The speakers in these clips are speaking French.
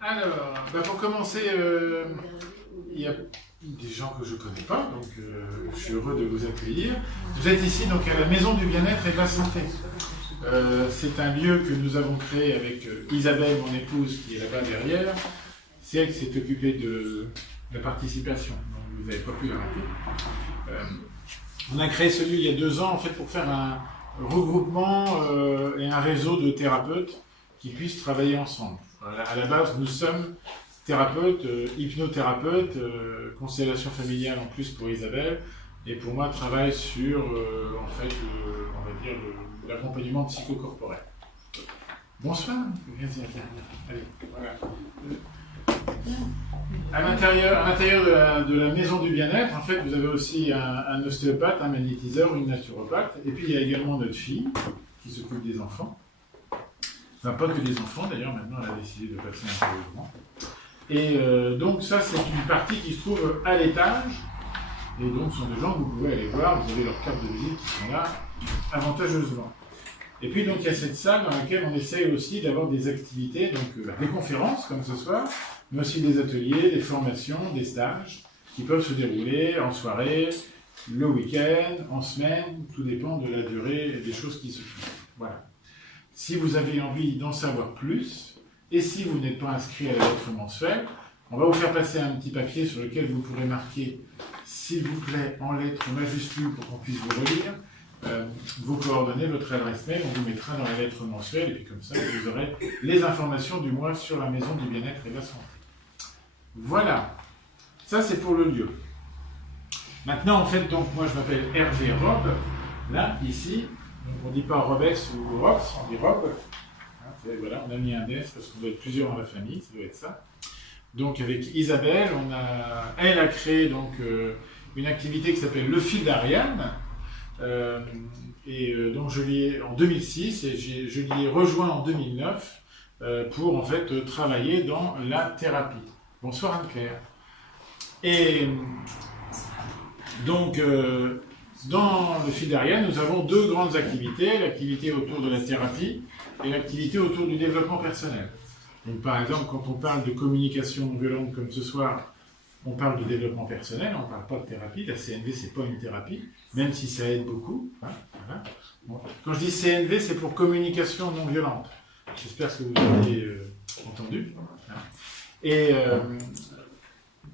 Alors, pour commencer, il y a des gens que je ne connais pas, donc je suis heureux de vous accueillir. Vous êtes ici donc à la Maison du Bien-être et de la Santé. C'est un lieu que nous avons créé avec Isabelle, mon épouse, qui est là-bas derrière. C'est elle qui s'est occupée de la participation, donc vous n'avez pas pu la rater. On a créé ce lieu il y a 2 ans en fait pour faire un regroupement et un réseau de thérapeutes qui puissent travailler ensemble. À la base, nous sommes thérapeutes, hypnothérapeutes, constellation familiale en plus pour Isabelle, et pour moi, travaille sur en fait, on va dire l'accompagnement psychocorporel. Bonsoir. Allez, voilà. À l'intérieur de la maison du bien-être, en fait, vous avez aussi un ostéopathe, un magnétiseur, une naturopathe, et puis il y a également notre fille qui s'occupe des enfants. Enfin, pas que des enfants, d'ailleurs, maintenant elle a décidé de passer un peu au grand. Et donc ça, c'est une partie qui se trouve à l'étage, et donc ce sont des gens que vous pouvez aller voir, vous avez leurs cartes de visite qui sont là, avantageusement. Et puis donc il y a cette salle dans laquelle on essaye aussi d'avoir des activités, donc des conférences comme ce soir, mais aussi des ateliers, des formations, des stages, qui peuvent se dérouler en soirée, le week-end, en semaine, tout dépend de la durée et des choses qui se font. Voilà. Si vous avez envie d'en savoir plus, et si vous n'êtes pas inscrit à la lettre mensuelle, on va vous faire passer un petit papier sur lequel vous pourrez marquer, s'il vous plaît, en lettres majuscules pour qu'on puisse vous relire, vos coordonnées, votre adresse mail, on vous mettra dans la lettre mensuelle, et puis comme ça, vous aurez les informations du mois sur la maison du bien-être et de la santé. Voilà, ça c'est pour le lieu. Maintenant, en fait, donc moi je m'appelle Hervé Robe, là, ici. Donc, on ne dit pas Robex ou Rox, on dit Robe. Voilà, on a mis un S parce qu'on doit être plusieurs dans la famille, ça doit être ça. Donc avec Isabelle, elle a créé donc, une activité qui s'appelle Le Fil d'Ariane. Donc je l'y ai en 2006 et je l'y ai rejoint en 2009 pour en fait travailler dans la thérapie. Bonsoir Anne-Claire. Et donc dans le Fil d'Ariane, nous avons 2 grandes activités, l'activité autour de la thérapie et l'activité autour du développement personnel. Donc, par exemple, quand on parle de communication non violente comme ce soir, on parle de développement personnel, on ne parle pas de thérapie. La CNV, ce n'est pas une thérapie, même si ça aide beaucoup. Hein, voilà. Bon. Quand je dis CNV, c'est pour communication non violente. J'espère que vous avez entendu. Hein. Et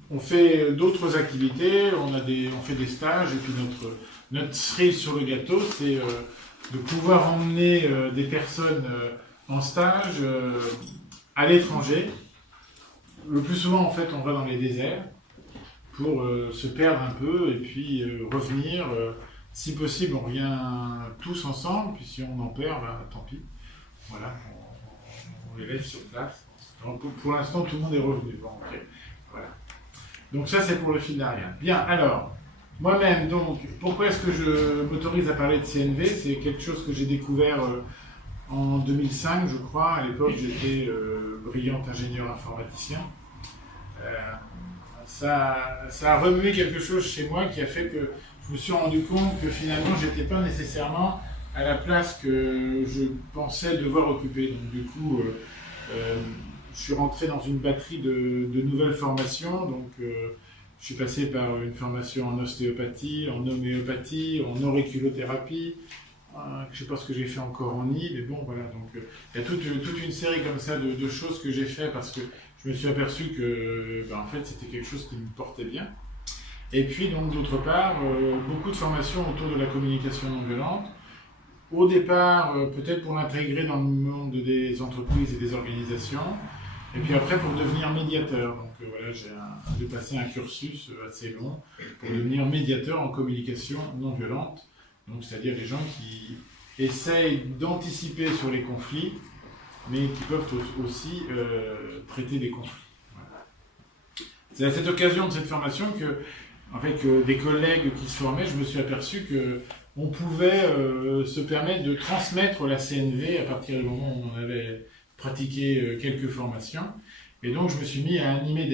on fait d'autres activités, on fait des stages, et puis notre cerise sur le gâteau, c'est de pouvoir emmener des personnes en stage à l'étranger. Le plus souvent, en fait, on va dans les déserts pour se perdre un peu et puis revenir. Si possible, on revient tous ensemble, puis si on en perd, tant pis. Voilà, on les laisse sur place. Donc, pour l'instant, tout le monde est revenu. Bon, okay. Voilà. Donc ça, c'est pour le Fil d'Ariane. Bien, alors, moi-même, donc, pourquoi est-ce que je m'autorise à parler de CNV? C'est quelque chose que j'ai découvert en 2005, je crois. À l'époque, j'étais brillant ingénieur informaticien. Ça a remué quelque chose chez moi qui a fait que je me suis rendu compte que finalement, je n'étais pas nécessairement à la place que je pensais devoir occuper. Donc du coup, je suis rentré dans une batterie de nouvelles formations. Donc, je suis passé par une formation en ostéopathie, en homéopathie, en auriculothérapie. Je ne sais pas ce que j'ai fait encore en I, mais bon, voilà. Donc, il y a toute une série comme ça de choses que j'ai fait parce que je me suis aperçu que, en fait, c'était quelque chose qui me portait bien. Et puis, donc, d'autre part, beaucoup de formations autour de la communication non violente. Au départ, peut-être pour l'intégrer dans le monde des entreprises et des organisations. Et puis après, pour devenir médiateur. Donc voilà, j'ai passé un cursus assez long pour devenir médiateur en communication non violente. Donc c'est-à-dire les gens qui essayent d'anticiper sur les conflits, mais qui peuvent aussi traiter des conflits. Voilà. C'est à cette occasion de cette formation que, avec des collègues qui se formaient, je me suis aperçu qu'on pouvait se permettre de transmettre la CNV à partir du moment où on avait pratiqué quelques formations. Et donc, je me suis mis à animer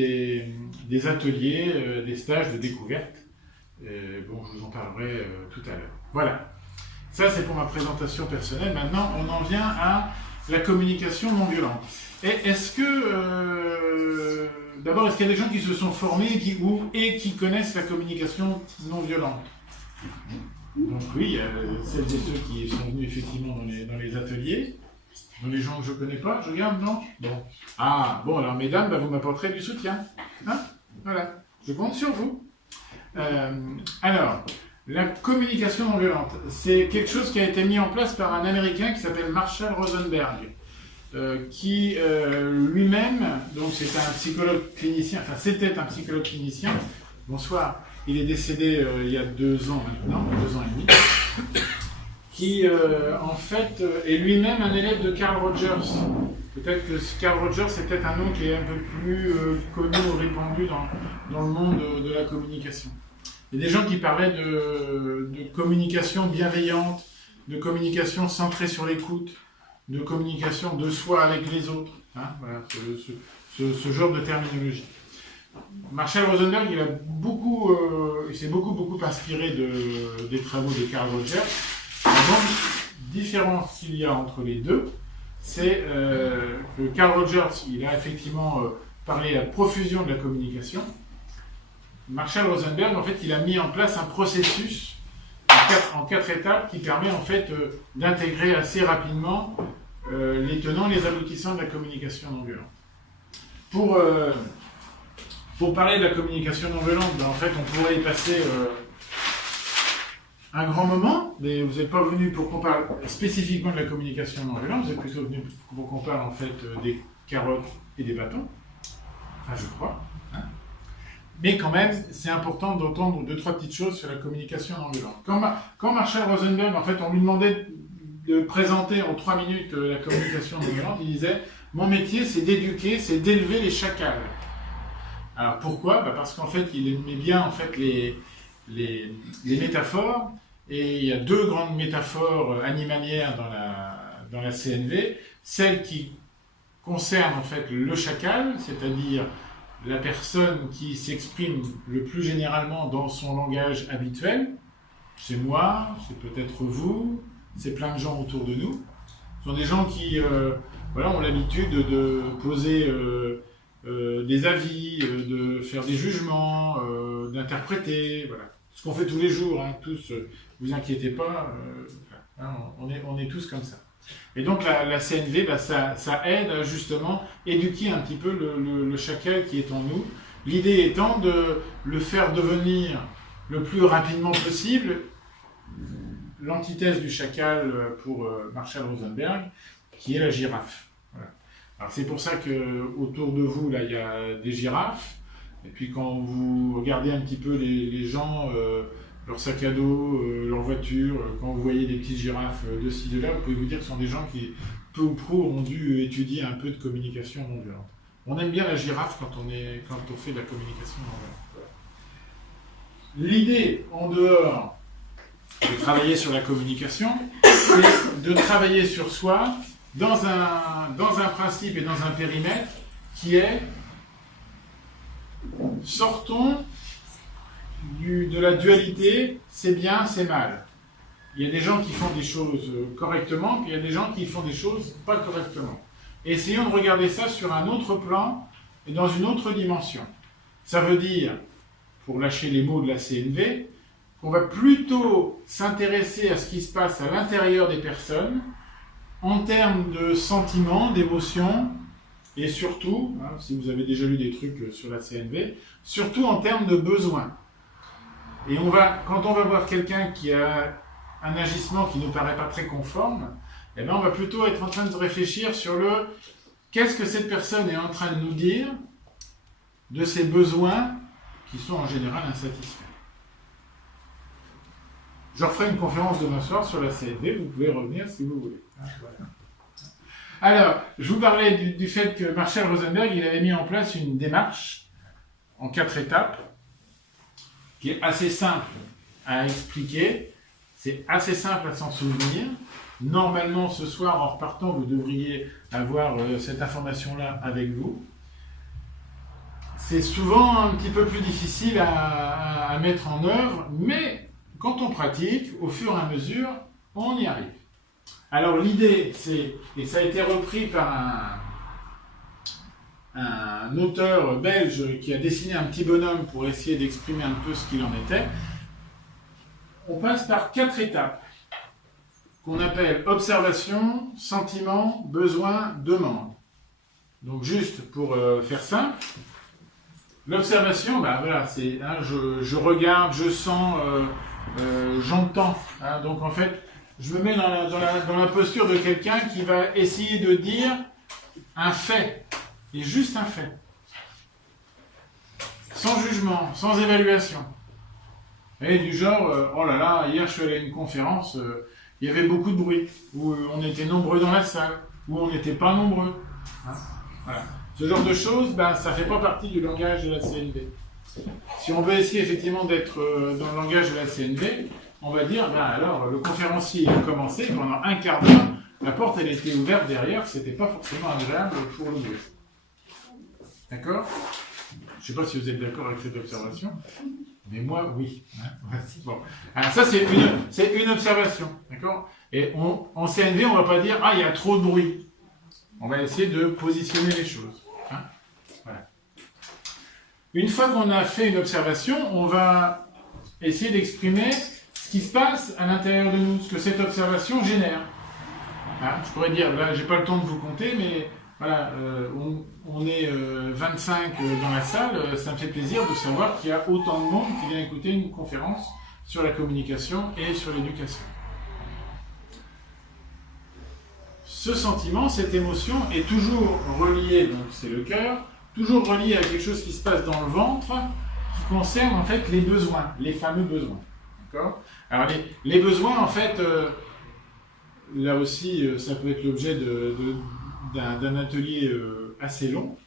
des ateliers, des stages de découverte. Bon, je vous en parlerai tout à l'heure. Voilà. Ça, c'est pour ma présentation personnelle. Maintenant, on en vient à la communication non violente. Est-ce que, d'abord, est-ce qu'il y a des gens qui se sont formés et qui connaissent la communication non violente? Donc oui, il y a celles et ceux qui sont venus effectivement dans les ateliers. Dans les gens que je ne connais pas, je regarde, non? Bon. Ah, bon, alors mesdames, vous m'apporterez du soutien. Hein? Voilà, je compte sur vous. Alors, la communication non violente, c'est quelque chose qui a été mis en place par un Américain qui s'appelle Marshall Rosenberg, qui lui-même, donc c'est un psychologue clinicien, enfin c'était un psychologue clinicien, bonsoir, il est décédé il y a 2 ans maintenant, 2 ans et demi, qui en fait est lui-même un élève de Carl Rogers. Peut-être que Carl Rogers c'est peut-être un nom qui est un peu plus connu ou répandu dans le monde de la communication. Il y a des gens qui parlaient de communication bienveillante, de communication centrée sur l'écoute, de communication de soi avec les autres. Hein, voilà, ce genre de terminologie. Marshall Rosenberg, il s'est beaucoup inspiré des travaux de Carl Rogers. La grande différence qu'il y a entre les deux, c'est que Carl Rogers, il a effectivement parlé à profusion de la communication. Marshall Rosenberg, en fait, il a mis en place un processus en 4 étapes qui permet en fait d'intégrer assez rapidement les tenants et les aboutissants de la communication non violente. Pour parler de la communication non violente, en fait, on pourrait y passer un grand moment, mais vous n'êtes pas venu pour qu'on parle spécifiquement de la communication non violente, vous êtes plutôt venu pour qu'on parle en fait des carottes et des bâtons, enfin je crois. Hein. Mais quand même, c'est important d'entendre 2-3 petites choses sur la communication non violente. Quand Marshall Rosenberg, en fait, on lui demandait de présenter en 3 minutes la communication non violente, il disait « Mon métier, c'est d'éduquer, c'est d'élever les chacals ». Alors pourquoi? Parce qu'en fait, il aimait bien en fait les métaphores, et il y a 2 grandes métaphores animalières dans la CNV, celle qui concerne en fait le chacal, c'est-à-dire la personne qui s'exprime le plus généralement dans son langage habituel. C'est moi, c'est peut-être vous, c'est plein de gens autour de nous. Ce sont des gens qui ont l'habitude de poser des avis, de faire des jugements, d'interpréter, voilà. Ce qu'on fait tous les jours, hein, tous, vous inquiétez pas, on est tous comme ça. Et donc la CNV, ça aide à justement éduquer un petit peu le chacal qui est en nous. L'idée étant de le faire devenir le plus rapidement possible l'antithèse du chacal pour Marshall Rosenberg, qui est la girafe. Voilà. Alors c'est pour ça qu'autour de vous, là, il y a des girafes. Et puis quand vous regardez un petit peu les gens, leur sac à dos, leur voiture, quand vous voyez des petites girafes de ci, de là, vous pouvez vous dire que ce sont des gens qui, peu ou prou, ont dû étudier un peu de communication non violente. On aime bien la girafe quand on fait de la communication non violente. L'idée, en dehors de travailler sur la communication, c'est de travailler sur soi dans un principe et dans un périmètre qui est sortons de la dualité, c'est bien, c'est mal. Il y a des gens qui font des choses correctement, puis il y a des gens qui font des choses pas correctement. Et essayons de regarder ça sur un autre plan et dans une autre dimension. Ça veut dire, pour lâcher les mots de la CNV, qu'on va plutôt s'intéresser à ce qui se passe à l'intérieur des personnes, en termes de sentiments, d'émotions, et surtout, hein, si vous avez déjà lu des trucs sur la CNV, surtout en termes de besoins. Et quand on va voir quelqu'un qui a un agissement qui ne nous paraît pas très conforme, eh bien on va plutôt être en train de réfléchir sur qu'est-ce que cette personne est en train de nous dire de ses besoins qui sont en général insatisfaits. Je referai une conférence demain soir sur la CNV, vous pouvez revenir si vous voulez. Voilà. Alors, je vous parlais du fait que Marshall Rosenberg, il avait mis en place une démarche en 4 étapes, qui est assez simple à expliquer, c'est assez simple à s'en souvenir. Normalement, ce soir, en repartant, vous devriez avoir cette information-là avec vous. C'est souvent un petit peu plus difficile à mettre en œuvre, mais quand on pratique, au fur et à mesure, on y arrive. Alors l'idée, c'est, et ça a été repris par un auteur belge qui a dessiné un petit bonhomme pour essayer d'exprimer un peu ce qu'il en était. On passe par 4 étapes qu'on appelle observation, sentiment, besoin, demande. Donc juste pour faire simple, l'observation, voilà, c'est je regarde, je sens, j'entends. Donc en fait, je me mets dans la posture de quelqu'un qui va essayer de dire un fait, et juste un fait. Sans jugement, sans évaluation. Et du genre, oh là là, hier je suis allé à une conférence, il y avait beaucoup de bruit, où on était nombreux dans la salle, où on n'était pas nombreux. Voilà. Ce genre de choses, ça ne fait pas partie du langage de la CNV. Si on veut essayer effectivement d'être dans le langage de la CNV, on va dire, alors le conférencier a commencé, pendant un quart d'heure, la porte elle était ouverte derrière, c'était pas forcément agréable pour le bruit. D'accord? Je ne sais pas si vous êtes d'accord avec cette observation, mais moi, oui. Bon. Alors ça, c'est une observation. D'accord? Et en CNV, on ne va pas dire, il y a trop de bruit. On va essayer de positionner les choses. Voilà. Une fois qu'on a fait une observation, on va essayer d'exprimer ce qui se passe à l'intérieur de nous, ce que cette observation génère. Je pourrais dire, là, j'ai pas le temps de vous compter, mais voilà, on est 25 dans la salle, ça me fait plaisir de savoir qu'il y a autant de monde qui vient écouter une conférence sur la communication et sur l'éducation. Ce sentiment, cette émotion est toujours reliée, donc c'est le cœur, toujours relié à quelque chose qui se passe dans le ventre, qui concerne en fait les besoins, les fameux besoins. D'accord ? Alors les besoins, en fait, là aussi, ça peut être l'objet d'un atelier assez long.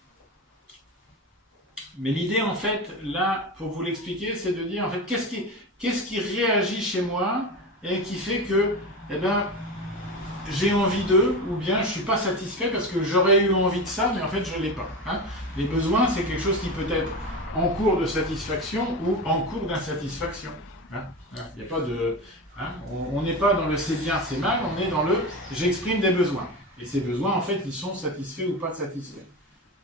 Mais l'idée, en fait, là, pour vous l'expliquer, c'est de dire, en fait, qu'est-ce qui réagit chez moi et qui fait que, j'ai envie d'eux, ou bien je ne suis pas satisfait parce que j'aurais eu envie de ça, mais en fait je ne l'ai pas. Les besoins, c'est quelque chose qui peut être en cours de satisfaction ou en cours d'insatisfaction. Il y a pas de, on n'est pas dans le c'est bien, c'est mal, on est dans le j'exprime des besoins. Et ces besoins, en fait, ils sont satisfaits ou pas satisfaits.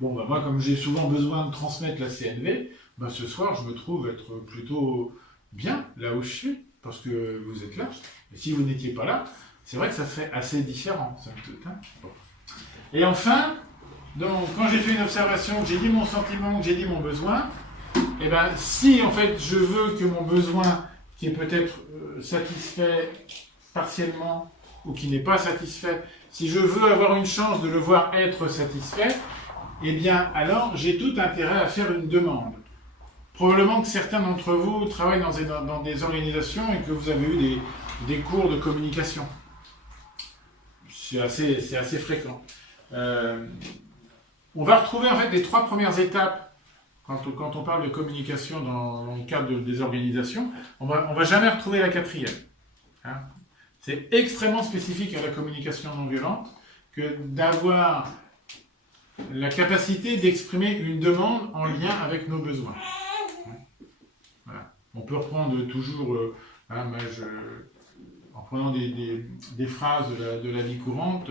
Bon, moi, comme j'ai souvent besoin de transmettre la CNV, ce soir, je me trouve être plutôt bien là où je suis, parce que vous êtes là. Et si vous n'étiez pas là, c'est vrai que ça serait assez différent, somme toute. Bon. Et enfin, donc, quand j'ai fait une observation, que j'ai dit mon sentiment, que j'ai dit mon besoin, si en fait je veux que mon besoin, qui est peut-être satisfait partiellement ou qui n'est pas satisfait, si je veux avoir une chance de le voir être satisfait, alors j'ai tout intérêt à faire une demande. Probablement que certains d'entre vous travaillent dans des organisations et que vous avez eu des cours de communication. C'est assez fréquent. On va retrouver en fait les 3 premières étapes quand on parle de communication dans le cadre des organisations. On va jamais retrouver la 4e. C'est extrêmement spécifique à la communication non violente que d'avoir la capacité d'exprimer une demande en lien avec nos besoins. Voilà. On peut reprendre toujours, en prenant des phrases de la vie courante,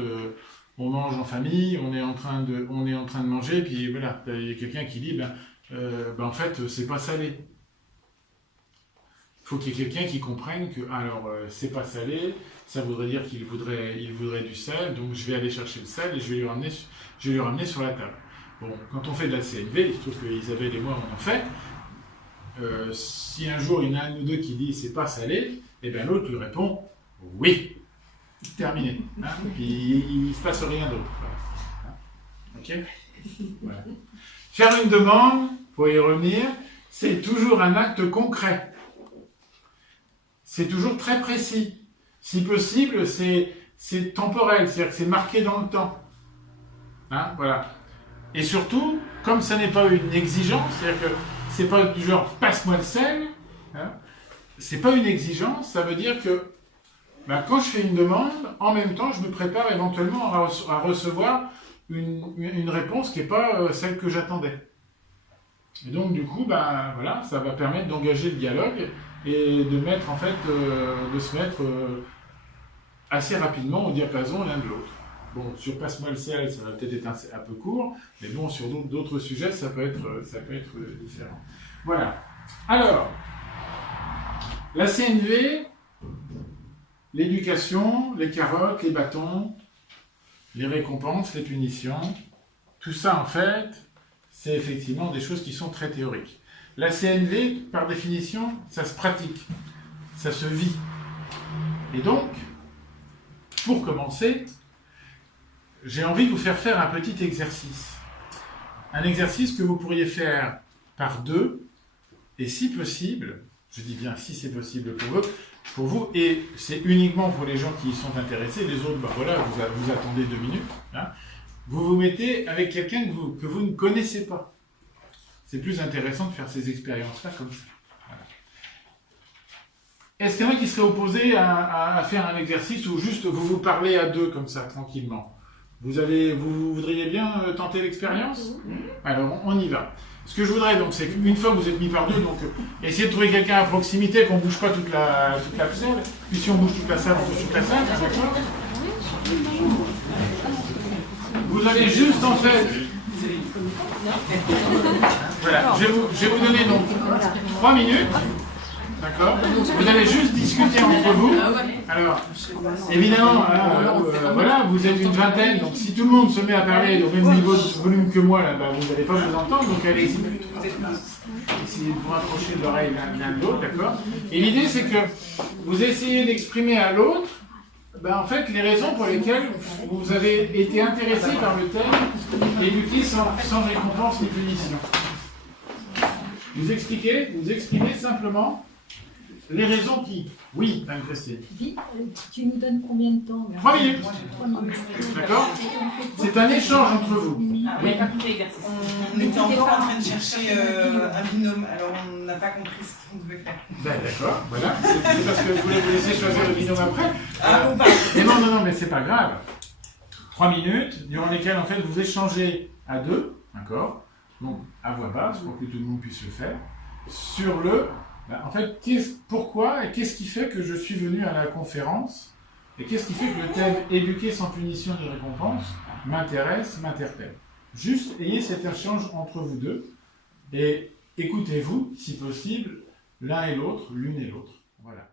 on mange en famille, on est en train de manger, puis voilà, il y a quelqu'un qui dit, en fait, c'est pas salé. Il faut qu'il y ait quelqu'un qui comprenne que, c'est pas salé, ça voudrait dire qu'il voudrait du sel, donc je vais aller chercher le sel et je vais lui ramener sur la table. Bon, quand on fait de la CNV, il se trouve que Isabelle et moi on en fait, si un jour il y en a un ou deux qui dit c'est pas salé, l'autre lui répond oui, terminé. Puis il ne se passe rien d'autre. Voilà. Ok ? Voilà. Faire une demande, pour y revenir, c'est toujours un acte concret. C'est toujours très précis. Si possible, c'est temporel, c'est-à-dire que c'est marqué dans le temps. Voilà. Et surtout, comme ça n'est pas une exigence, c'est-à-dire que c'est pas du genre passe-moi le sel, c'est pas une exigence, ça veut dire que quand je fais une demande, en même temps, je me prépare éventuellement à recevoir une réponse qui n'est pas celle que j'attendais. Et donc, du coup, voilà, ça va permettre d'engager le dialogue et de se mettre assez rapidement au diapason l'un de l'autre. Bon, sur Passe-moi le sel, ça va peut-être être un peu court, mais bon, sur d'autres sujets, ça peut être différent. Voilà. Alors, la CNV, l'éducation, les carottes, les bâtons, les récompenses, les punitions, tout ça, en fait, c'est effectivement des choses qui sont très théoriques. La CNV, par définition, ça se pratique, ça se vit. Et donc, pour commencer, j'ai envie de vous faire un petit exercice. Un exercice que vous pourriez faire par deux, et si possible, je dis bien si c'est possible pour vous, et c'est uniquement pour les gens qui y sont intéressés, les autres, ben voilà, vous attendez 2 minutes, hein, vous vous mettez avec quelqu'un que vous ne connaissez pas. C'est plus intéressant de faire ces expériences-là comme ça. Voilà. Est-ce qu'il y en a qui seraient opposés à faire un exercice où juste vous parlez à deux comme ça, tranquillement? Vous voudriez bien tenter l'expérience? Alors, on y va. Ce que je voudrais, donc, c'est qu'une fois que vous êtes mis par deux, donc, essayez de trouver quelqu'un à proximité, qu'on ne bouge pas toute la salle. Puis si on bouge toute la salle, on bouge toute la salle, d'accord? Vous allez juste, en fait... Voilà, je vais vous donner, donc, 3 minutes. D'accord? Vous allez juste discuter entre vous. Alors, évidemment, voilà, vous êtes une vingtaine, donc si tout le monde se met à parler au même niveau de volume que moi, là, bah, vous n'allez pas vous entendre, donc allez essayez de vous rapprocher de l'oreille l'un de l'autre, d'accord? Et l'idée, c'est que vous essayez d'exprimer à l'autre, en fait, les raisons pour lesquelles vous avez été intéressé par le thème éduquer sans récompense ni punition. Vous exprimez simplement les raisons qui... Oui, Anne-Christine. Tu nous donnes combien de temps? 3 minutes. D'accord? C'est un échange entre vous. Oui. On était encore en train de chercher un binôme, alors on n'a pas compris ce qu'on devait faire. D'accord, voilà. C'est parce que je voulais vous laisser choisir le binôme après. Ah, ou pas. Mais non, mais c'est pas grave. 3 minutes, durant lesquelles, en fait, vous échangez à deux, d'accord? Donc, à voix basse, pour que tout le monde puisse le faire, sur le... En fait, pourquoi et qu'est-ce qui fait que je suis venu à la conférence et qu'est-ce qui fait que le thème « Éduquer sans punition ni récompense » m'intéresse, m'interpelle. Juste ayez cet échange entre vous deux et écoutez-vous, si possible, l'un et l'autre, l'une et l'autre. Voilà.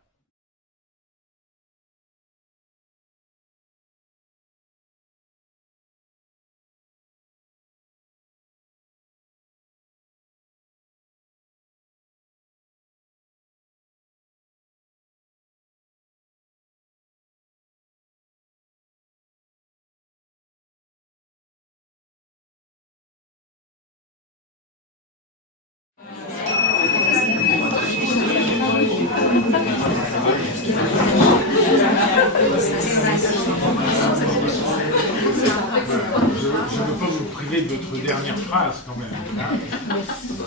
Je ne veux pas vous priver de votre dernière phrase quand même. Hein,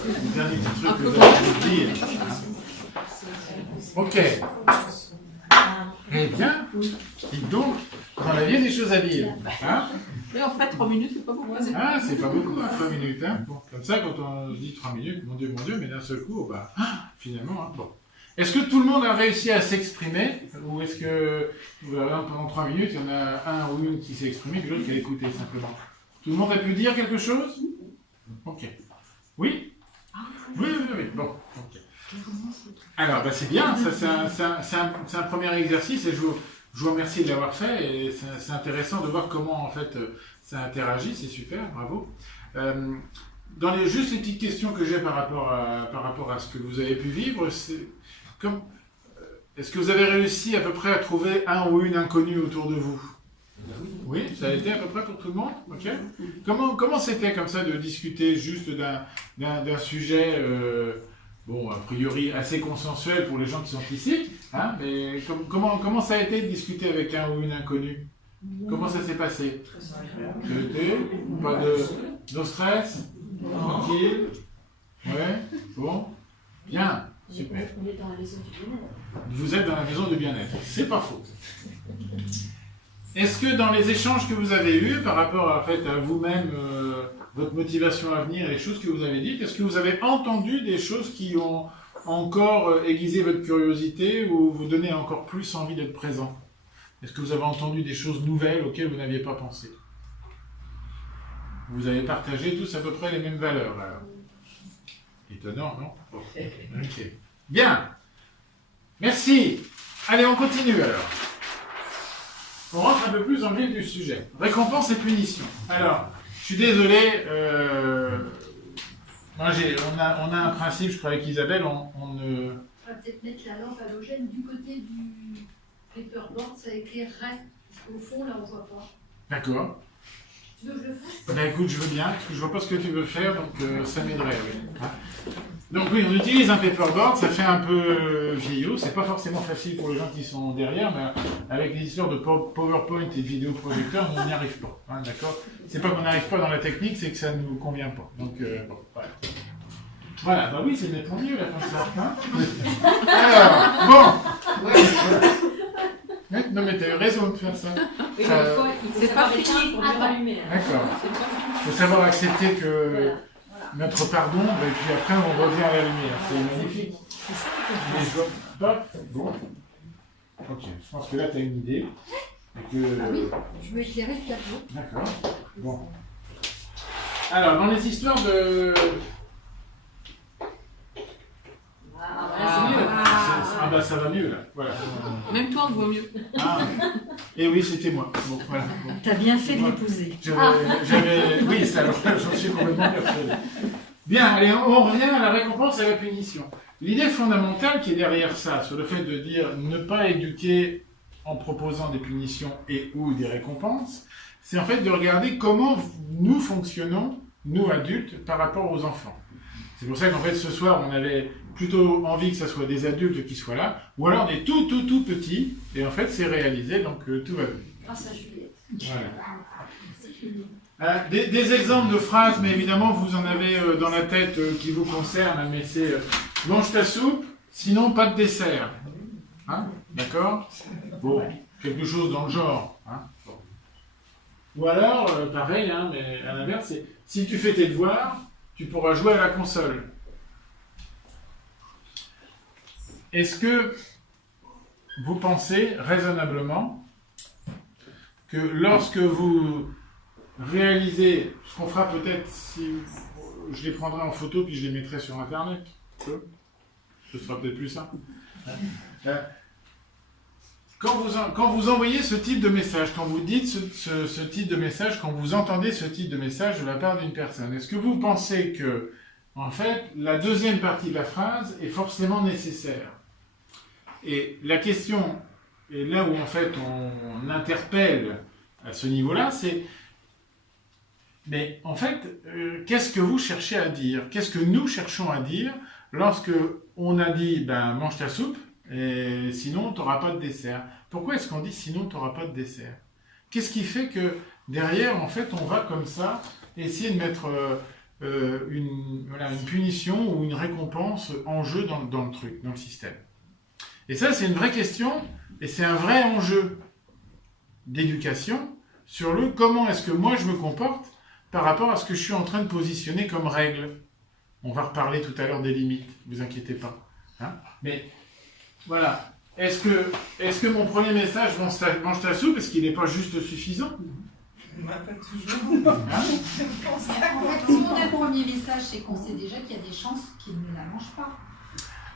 le dernier petit truc que vous allez dire. Hein. Ok. Eh bien, dites donc, vous en aviez des choses à dire. Hein? Mais en fait, 3 minutes, c'est pas beaucoup. Ah, c'est pas beaucoup, 3 minutes. Hein. Bon, comme ça, quand on dit 3 minutes, mon Dieu, mais d'un seul coup, finalement, hein, bon. Est-ce que tout le monde a réussi à s'exprimer? Ou est-ce que pendant 3 minutes, il y en a un ou une qui s'est exprimé et l'autre qui a écouté simplement? Tout le monde a pu dire quelque chose? Ok. Oui? Oui. Bon, ok. Alors, c'est bien, ça, c'est un premier exercice et je vous remercie de l'avoir fait et c'est intéressant de voir comment en fait ça interagit, c'est super, bravo. Juste les petites questions que j'ai par rapport à ce que vous avez pu vivre, est-ce que vous avez réussi à peu près à trouver un ou une inconnue autour de vous? Oui, ça a été à peu près pour tout le monde? Ok. Comment c'était comme ça de discuter juste d'un sujet, a priori assez consensuel pour les gens qui sont ici, hein, mais comment ça a été de discuter avec un ou une inconnue? Comment ça s'est passé? Pas de stress? Tranquille? Ouais? Bon? Bien? Super. On est dans la maison du bien-être. Vous êtes dans la maison de bien-être. C'est pas faux. Est-ce que dans les échanges que vous avez eus par rapport à vous-même, votre motivation à venir, les choses que vous avez dites, est-ce que vous avez entendu des choses qui ont encore aiguisé votre curiosité ou vous donné encore plus envie d'être présent? Est-ce que vous avez entendu des choses nouvelles auxquelles vous n'aviez pas pensé? Vous avez partagé tous à peu près les mêmes valeurs, alors. Étonnant, non? Ok. Bien. Merci. Allez, on continue alors. On rentre un peu plus dans le vif du sujet. Récompense et punition. Alors, je suis désolé, moi on a un principe, je crois avec Isabelle, on ne... On va peut-être mettre la lampe halogène du côté du paperboard, ça éclairerait. Parce qu'au fond, là, on voit pas. D'accord. Tu veux que je le fasse? Ben écoute, je veux bien, parce que je vois pas ce que tu veux faire, donc ça m'aiderait, oui. Hein. Donc oui, on utilise un paperboard, ça fait un peu vieillot, c'est pas forcément facile pour les gens qui sont derrière, mais avec les histoires de PowerPoint et de vidéoprojecteurs, on n'y arrive pas, hein, d'accord? C'est pas qu'on n'arrive pas dans la technique, c'est que ça ne nous convient pas. Donc bon, voilà. Voilà, bah oui, c'est nettement mieux là comme ça. Hein. Alors, bon. Ouais, non mais t'as eu raison de faire ça. Oui, il faut c'est savoir pas éteindre fini. pour bien allumer. D'accord. C'est pas fini. Il faut savoir accepter que Voilà. notre pardon, et puis après on revient à la lumière. C'est magnifique. C'est ça Mais je vois pas. Bon. Ok, je pense que là tu as une idée. Et que... Ah oui, je veux éclairer le tableau. D'accord. Bon. Alors, dans les histoires de... Ah, voilà, c'est mieux. Ah bah ça va mieux là. Voilà. Même toi, on te voit mieux. Ah. Et oui, c'était moi. Bon, voilà. Bon. T'as bien fait de l'épouser. Oui, ça, j'en suis complètement persuadé. Bien, allez, on revient à la récompense et à la punition. L'idée fondamentale qui est derrière ça, sur le fait de dire ne pas éduquer en proposant des punitions et ou des récompenses, c'est en fait de regarder comment nous fonctionnons, nous adultes, par rapport aux enfants. C'est pour ça qu'en fait ce soir on avait plutôt envie que ce soit des adultes qui soient là, ou alors des tout petits, et en fait c'est réalisé, donc tout va bien. Grâce à Juliette. Voilà. Des exemples de phrases, mais évidemment vous en avez dans la tête qui vous concernent, mais c'est mange ta soupe, sinon pas de dessert. Hein? D'accord? Bon, quelque chose dans le genre. Hein? Bon. Ou alors, pareil, hein, mais à l'inverse, c'est si tu fais tes devoirs, tu pourras jouer à la console. Est-ce que vous pensez raisonnablement que lorsque vous réalisez, ce qu'on fera peut-être si je les prendrai en photo puis je les mettrai sur internet, ce sera peut-être plus simple. Quand vous envoyez ce type de message, quand vous dites ce type de message, quand vous entendez ce type de message de la part d'une personne, est-ce que vous pensez que, en fait, la deuxième partie de la phrase est forcément nécessaire? Et la question, et là où en fait on interpelle à ce niveau-là, c'est mais en fait, qu'est-ce que vous cherchez à dire? Qu'est-ce que nous cherchons à dire lorsque on a dit ben mange ta soupe et sinon tu n'auras pas de dessert? Pourquoi est-ce qu'on dit sinon tu n'auras pas de dessert? Qu'est-ce qui fait que derrière en fait on va comme ça essayer de mettre une punition ou une récompense en jeu dans le truc, dans le système? Et ça c'est une vraie question et c'est un vrai enjeu d'éducation sur le comment est-ce que moi je me comporte par rapport à ce que je suis en train de positionner comme règle. On va reparler tout à l'heure des limites, ne vous inquiétez pas. Hein? Mais voilà, est-ce que mon premier message, mange ta soupe, est-ce qu'il n'est pas juste suffisant? Pas toujours. Hein? En fait, si on a le premier message, c'est qu'on sait déjà qu'il y a des chances qu'il ne la mange pas.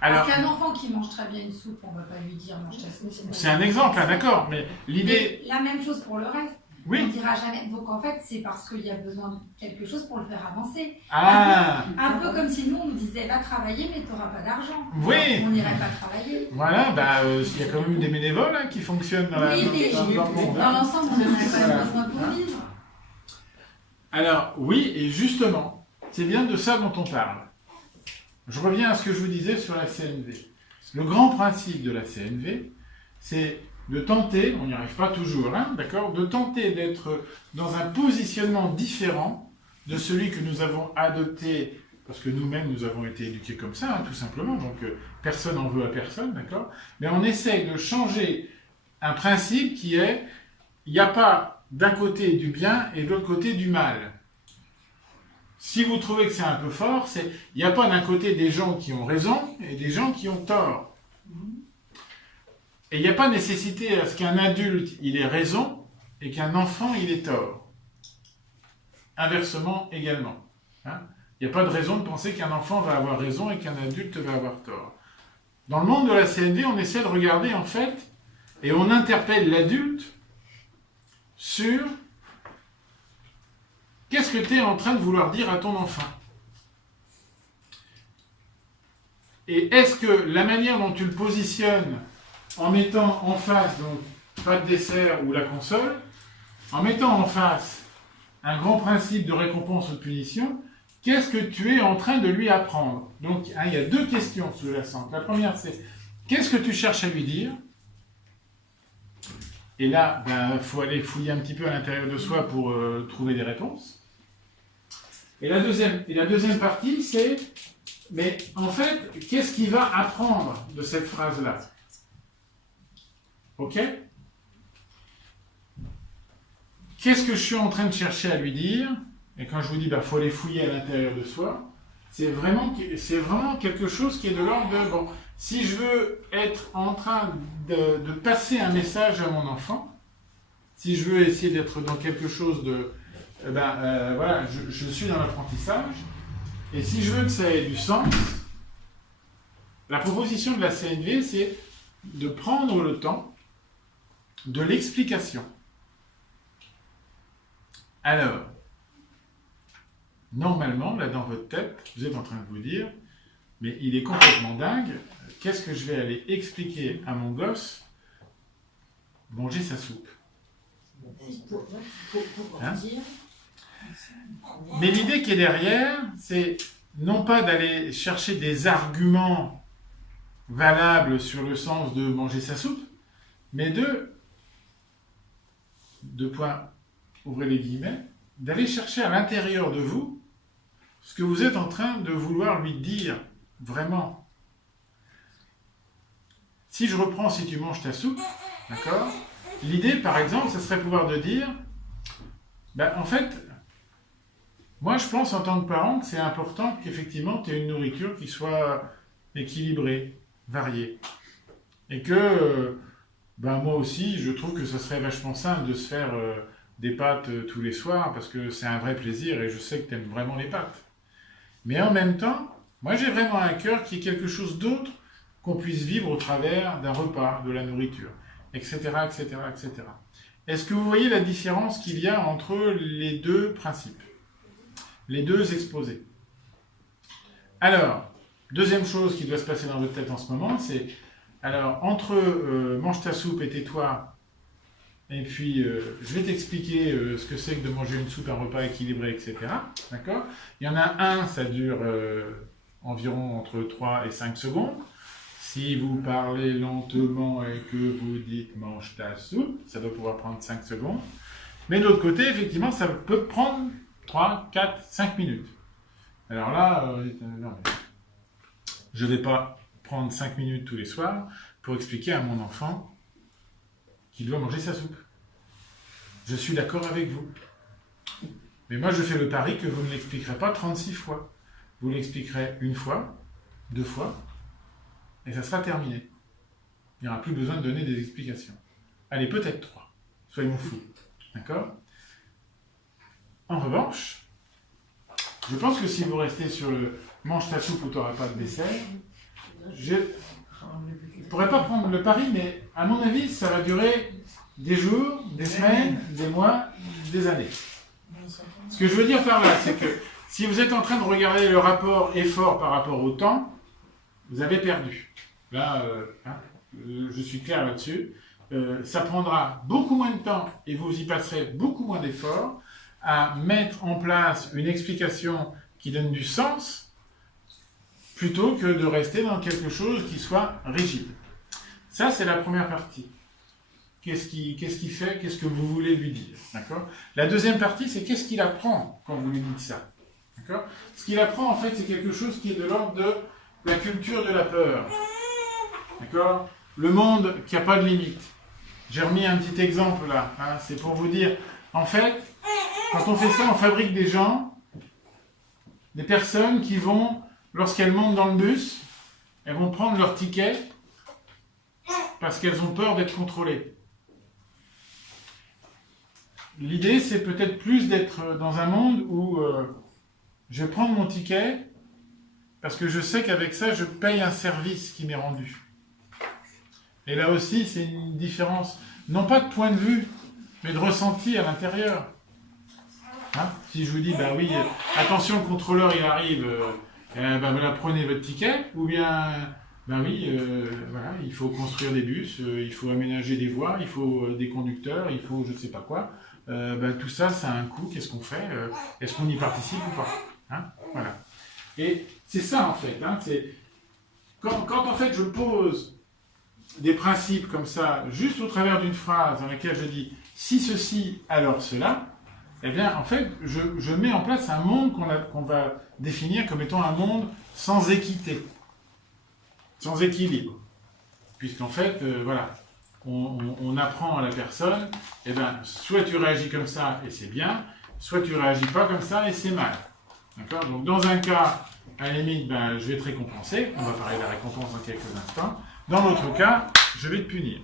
Alors, Parce qu'un enfant qui mange très bien une soupe, on ne va pas lui dire mange ta soupe. c'est un exemple, hein, d'accord, mais l'idée... Mais la même chose pour le reste. On Oui. ne dira jamais. Donc en fait, c'est parce qu'il y a besoin de quelque chose pour le faire avancer. Ah, Un peu comme si nous, on nous disait va travailler, mais tu n'auras pas d'argent. Oui. On n'irait pas travailler. voilà, il y a quand même des bénévoles hein, qui fonctionnent dans Oui, mais dans le monde. dans l'ensemble, on en a quand Voilà. même besoin pour vivre. Alors, oui, et justement, c'est bien de ça dont on parle. Je reviens à ce que je vous disais sur la CNV. Le grand principe de la CNV, c'est de tenter, on n'y arrive pas toujours, hein, d'accord, de tenter d'être dans un positionnement différent de celui que nous avons adopté, parce que nous-mêmes, nous avons été éduqués comme ça, hein, tout simplement, donc personne n'en veut à personne, d'accord, mais on essaye de changer un principe qui est, il n'y a pas d'un côté du bien et de l'autre côté du mal. Si vous trouvez que c'est un peu fort, il n'y a pas d'un côté des gens qui ont raison et des gens qui ont tort. Et il n'y a pas nécessité à ce qu'un adulte, il ait raison et qu'un enfant, il ait tort. Inversement également. Hein. Il n'y a pas de raison de penser qu'un enfant va avoir raison et qu'un adulte va avoir tort. Dans le monde de la CNV, on essaie de regarder en fait, et on interpelle l'adulte sur qu'est-ce que tu es en train de vouloir dire à ton enfant. Et est-ce que la manière dont tu le positionnes, en mettant en face, donc pas de dessert ou la console, en mettant en face un grand principe de récompense ou de punition, qu'est-ce que tu es en train de lui apprendre? Donc, hein, il y a deux questions sous-jacentes. La première, c'est qu'est-ce que tu cherches à lui dire? Et là, il faut aller fouiller un petit peu à l'intérieur de soi pour trouver des réponses. Et la deuxième partie, c'est, mais en fait, qu'est-ce qu'il va apprendre de cette phrase-là? Ok? Qu'est-ce que je suis en train de chercher à lui dire? Et quand je vous dis, faut aller fouiller à l'intérieur de soi, c'est vraiment quelque chose qui est de l'ordre de, bon, si je veux être en train de passer un message à mon enfant, si je veux essayer d'être dans quelque chose de, voilà, je suis dans l'apprentissage, et si je veux que ça ait du sens, la proposition de la CNV, c'est de prendre le temps de l'explication. Alors, normalement, là dans votre tête, vous êtes en train de vous dire, mais il est complètement dingue, qu'est-ce que je vais aller expliquer à mon gosse manger sa soupe? Hein? Mais l'idée qui est derrière, c'est non pas d'aller chercher des arguments valables sur le sens de manger sa soupe, mais ouvrez les guillemets, d'aller chercher à l'intérieur de vous ce que vous êtes en train de vouloir lui dire vraiment. Si je reprends si tu manges ta soupe, d'accord? L'idée, par exemple, ce serait pouvoir de dire, en fait, moi je pense en tant que parent que c'est important qu'effectivement tu aies une nourriture qui soit équilibrée, variée. Et que, moi aussi, je trouve que ce serait vachement simple de se faire des pâtes tous les soirs, parce que c'est un vrai plaisir et je sais que tu aimes vraiment les pâtes. Mais en même temps, moi j'ai vraiment un cœur qui est quelque chose d'autre qu'on puisse vivre au travers d'un repas, de la nourriture, etc., etc., etc. Est-ce que vous voyez la différence qu'il y a entre les deux principes, les deux exposés? Alors, deuxième chose qui doit se passer dans votre tête en ce moment, c'est, alors, entre mange ta soupe et tais-toi, et puis je vais t'expliquer ce que c'est que de manger une soupe, un repas équilibré, etc. D'accord? Il y en a un, ça dure environ entre 3 et 5 secondes. Si vous parlez lentement et que vous dites mange ta soupe, ça doit pouvoir prendre 5 secondes. Mais de l'autre côté, effectivement, ça peut prendre 3, 4, 5 minutes. Alors là, je ne vais pas prendre 5 minutes tous les soirs pour expliquer à mon enfant qu'il doit manger sa soupe. Je suis d'accord avec vous. Mais moi, je fais le pari que vous ne l'expliquerez pas 36 fois. Vous l'expliquerez une fois, 2 fois, et ça sera terminé. Il n'y aura plus besoin de donner des explications. Allez, peut-être 3. Soyons fous. D'accord? En revanche, je pense que si vous restez sur le mange ta soupe ou tu n'auras pas de dessert, je ne pourrais pas prendre le pari, mais à mon avis, ça va durer des jours, des semaines, des mois, des années. Ce que je veux dire par là, c'est que si vous êtes en train de regarder le rapport effort par rapport au temps, vous avez perdu. Là, je suis clair là-dessus. Ça prendra beaucoup moins de temps et vous y passerez beaucoup moins d'efforts à mettre en place une explication qui donne du sens plutôt que de rester dans quelque chose qui soit rigide. Ça, c'est la première partie. Qu'est-ce qu'il fait? Qu'est-ce que vous voulez lui dire? D'accord? La deuxième partie, c'est qu'est-ce qu'il apprend quand vous lui dites ça? D'accord? Ce qu'il apprend, en fait, c'est quelque chose qui est de l'ordre de la culture de la peur. D'accord? Le monde qui n'a pas de limite. J'ai remis un petit exemple là. Hein, c'est pour vous dire, en fait, quand on fait ça, on fabrique des gens, des personnes qui vont, lorsqu'elles montent dans le bus, elles vont prendre leur ticket parce qu'elles ont peur d'être contrôlées. L'idée, c'est peut-être plus d'être dans un monde où je vais prendre mon ticket parce que je sais qu'avec ça, je paye un service qui m'est rendu. Et là aussi, c'est une différence, non pas de point de vue, mais de ressenti à l'intérieur. Hein, si je vous dis, bah oui, attention, le contrôleur, il arrive, bah voilà, prenez votre ticket, ou bien, bah oui, voilà, il faut construire des bus, il faut aménager des voies, il faut des conducteurs, il faut je ne sais pas quoi. Bah, tout ça, ça a un coût, qu'est-ce qu'on fait? Est-ce qu'on y participe ou pas? Hein, voilà. Et c'est ça, en fait. Hein, c'est... Quand, en fait, je pose des principes comme ça, juste au travers d'une phrase dans laquelle je dis « si ceci, alors cela », eh bien, en fait, je mets en place un monde qu'on va définir comme étant un monde sans équité, sans équilibre. Puisqu'en fait, voilà, on apprend à la personne, eh bien, soit tu réagis comme ça et c'est bien, soit tu réagis pas comme ça et c'est mal. D'accord? Donc, dans un cas, à la limite, ben, je vais te récompenser, on va parler de la récompense dans quelques instants. Dans l'autre cas, je vais te punir.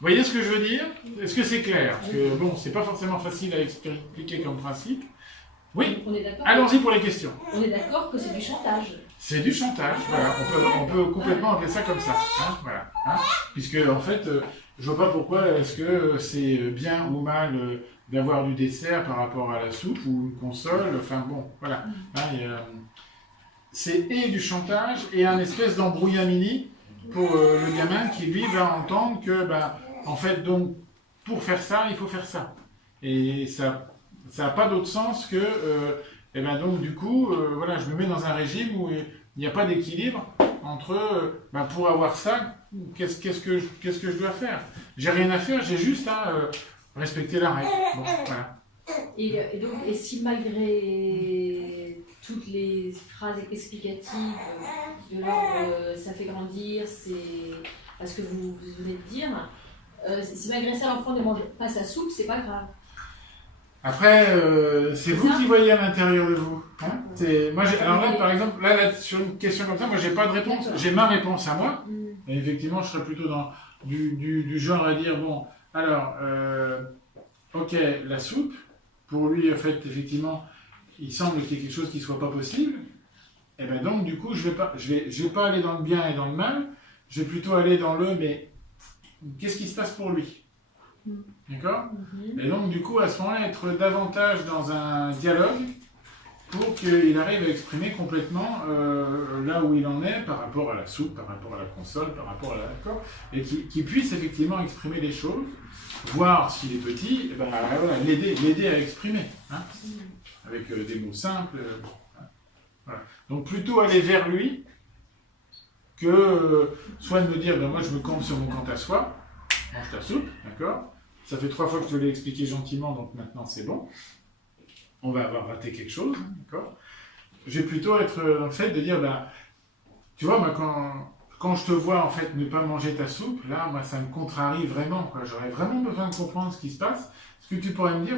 Vous voyez ce que je veux dire? Est-ce que c'est clair? Parce que bon, c'est pas forcément facile à expliquer comme principe. Oui? On est d'accord. Allons-y pour les questions. On est d'accord que c'est du chantage. C'est du chantage, voilà. On peut complètement appeler ça comme ça. Hein, voilà. Hein, puisque, en fait, je vois pas pourquoi est-ce que c'est bien ou mal d'avoir du dessert par rapport à la soupe ou une console. Enfin bon, voilà. Hein, c'est et du chantage et un espèce d'embrouillamini pour le gamin qui, lui, va entendre que, ben, en fait, donc, pour faire ça, il faut faire ça. Et ça n'a pas d'autre sens que, et ben donc, du coup, voilà, je me mets dans un régime où il n'y a pas d'équilibre entre, ben, pour avoir ça, qu'est-ce que je dois faire? J'ai rien à faire, j'ai juste à respecter la règle. Bon, voilà. Et si malgré toutes les phrases explicatives de l'ordre ça fait grandir, c'est parce que vous venez de dire, si malgré ça l'enfant ne mange pas sa soupe, c'est pas grave. Après, c'est vous qui voyez à l'intérieur de vous. Hein, moi, alors là, par exemple, là, sur une question comme ça, moi, j'ai pas de réponse. J'ai ma réponse à moi. Et effectivement, je serais plutôt dans du genre à dire, bon, alors, ok, la soupe, pour lui, en fait, effectivement, il semble qu'il y ait quelque chose qui soit pas possible. Et ben donc, du coup, je vais pas aller dans le bien et dans le mal. Je vais plutôt aller dans le, mais qu'est-ce qui se passe pour lui? D'accord? Et donc, du coup, à ce moment-là, être davantage dans un dialogue pour qu'il arrive à exprimer complètement là où il en est par rapport à la soupe, par rapport à la console, par rapport à la... D'accord? Et qu'il puisse effectivement exprimer des choses, voir s'il est petit, et ben, voilà, l'aider à exprimer, hein, avec des mots simples. Voilà. Donc, plutôt aller vers lui que soit de me dire, ben, moi, je me campe sur mon camp à soi, mange ta soupe, d'accord? Ça fait 3 fois que je te l'ai expliqué gentiment, donc maintenant c'est bon. On va avoir raté quelque chose, d'accord? Je vais plutôt être dans le fait de dire, bah, tu vois, moi, quand je te vois en fait ne pas manger ta soupe, là, moi, ça me contrarie vraiment, quoi. J'aurais vraiment besoin de comprendre ce qui se passe. Est-ce que tu pourrais me dire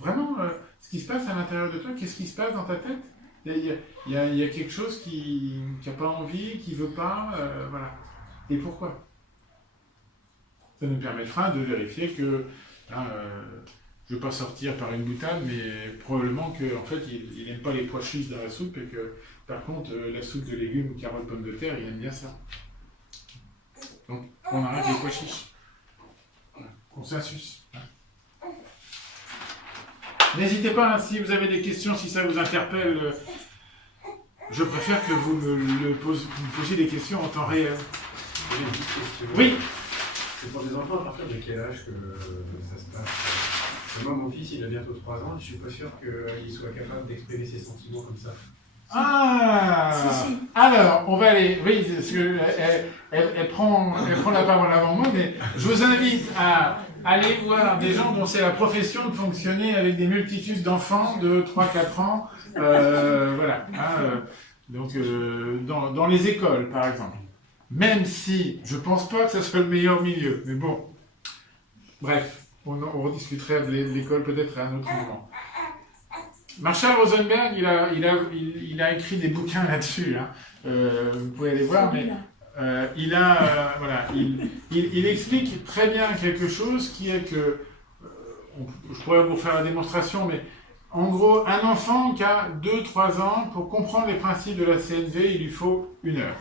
vraiment ce qui se passe à l'intérieur de toi? Qu'est-ce qui se passe dans ta tête? Il y a quelque chose qui n'a pas envie, qui ne veut pas, voilà. Et pourquoi? Ça nous permettra de vérifier que je ne veux pas sortir par une boutade, mais probablement qu'en fait, il n'aime pas les pois chiches dans la soupe et que, par contre, la soupe de légumes, carottes, pommes de terre, il aime bien ça. Donc, on arrête les pois chiches. Voilà. Consensus. N'hésitez pas, hein, si vous avez des questions, si ça vous interpelle, je préfère que vous me posiez des questions en temps réel. Oui. C'est pour des enfants à partir de quel âge que ça se passe? Moi, mon fils, il a bientôt 3 ans, je suis pas sûr qu'il soit capable d'exprimer ses sentiments comme ça. Ah si. Alors, on va aller... Oui, parce que elle prend la parole avant moi, mais je vous invite à aller voir des gens dont c'est la profession de fonctionner avec des multitudes d'enfants de 3-4 ans. Voilà. Hein, donc, dans les écoles, par exemple. Même si je pense pas que ça soit le meilleur milieu, mais bon. Bref, on rediscuterait de l'école peut-être à un autre moment. Marshall Rosenberg, il a écrit des bouquins là-dessus. Hein. Vous pouvez aller voir, mais il explique très bien quelque chose qui est que, je pourrais vous faire la démonstration, mais en gros, un enfant qui a 2-3 ans, pour comprendre les principes de la CNV, il lui faut 1 heure.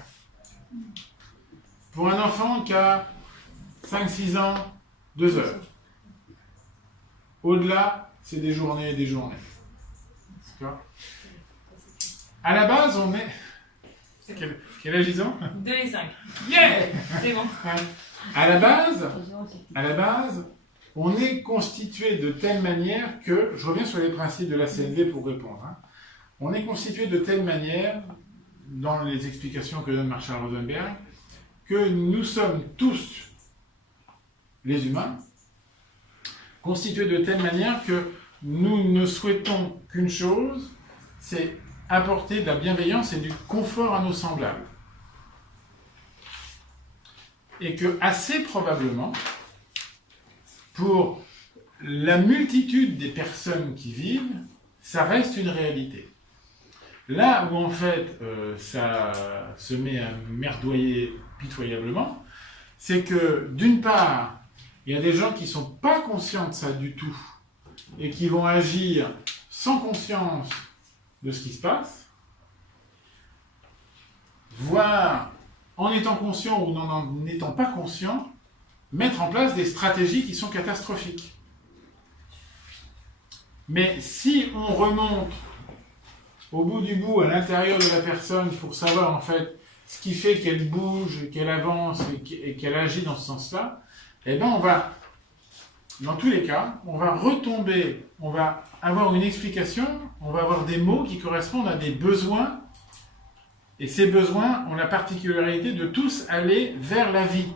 Pour un enfant qui a 5-6 ans, 2 heures. Au-delà, c'est des journées et des journées. D'accord ? À la base, on est... Quel âge ils ont ? 2 et 5. Yeah ! C'est bon. À la base, on est constitué de telle manière que, je reviens sur les principes de la CNV pour répondre, hein. On est constitué de telle manière, dans les explications que donne Marshall Rosenberg, que nous sommes tous, les humains, constitués de telle manière que nous ne souhaitons qu'une chose, c'est apporter de la bienveillance et du confort à nos semblables. Et que, assez probablement, pour la multitude des personnes qui vivent, ça reste une réalité. Là où en fait ça se met à merdoyer pitoyablement, c'est que d'une part, il y a des gens qui ne sont pas conscients de ça du tout et qui vont agir sans conscience de ce qui se passe, voire en étant conscient ou en étant pas conscient, mettre en place des stratégies qui sont catastrophiques. Mais si on remonte au bout du bout, à l'intérieur de la personne, pour savoir en fait ce qui fait qu'elle bouge, qu'elle avance et qu'elle agit dans ce sens-là, eh bien on va, dans tous les cas, on va retomber, on va avoir une explication, on va avoir des mots qui correspondent à des besoins, et ces besoins ont la particularité de tous aller vers la vie.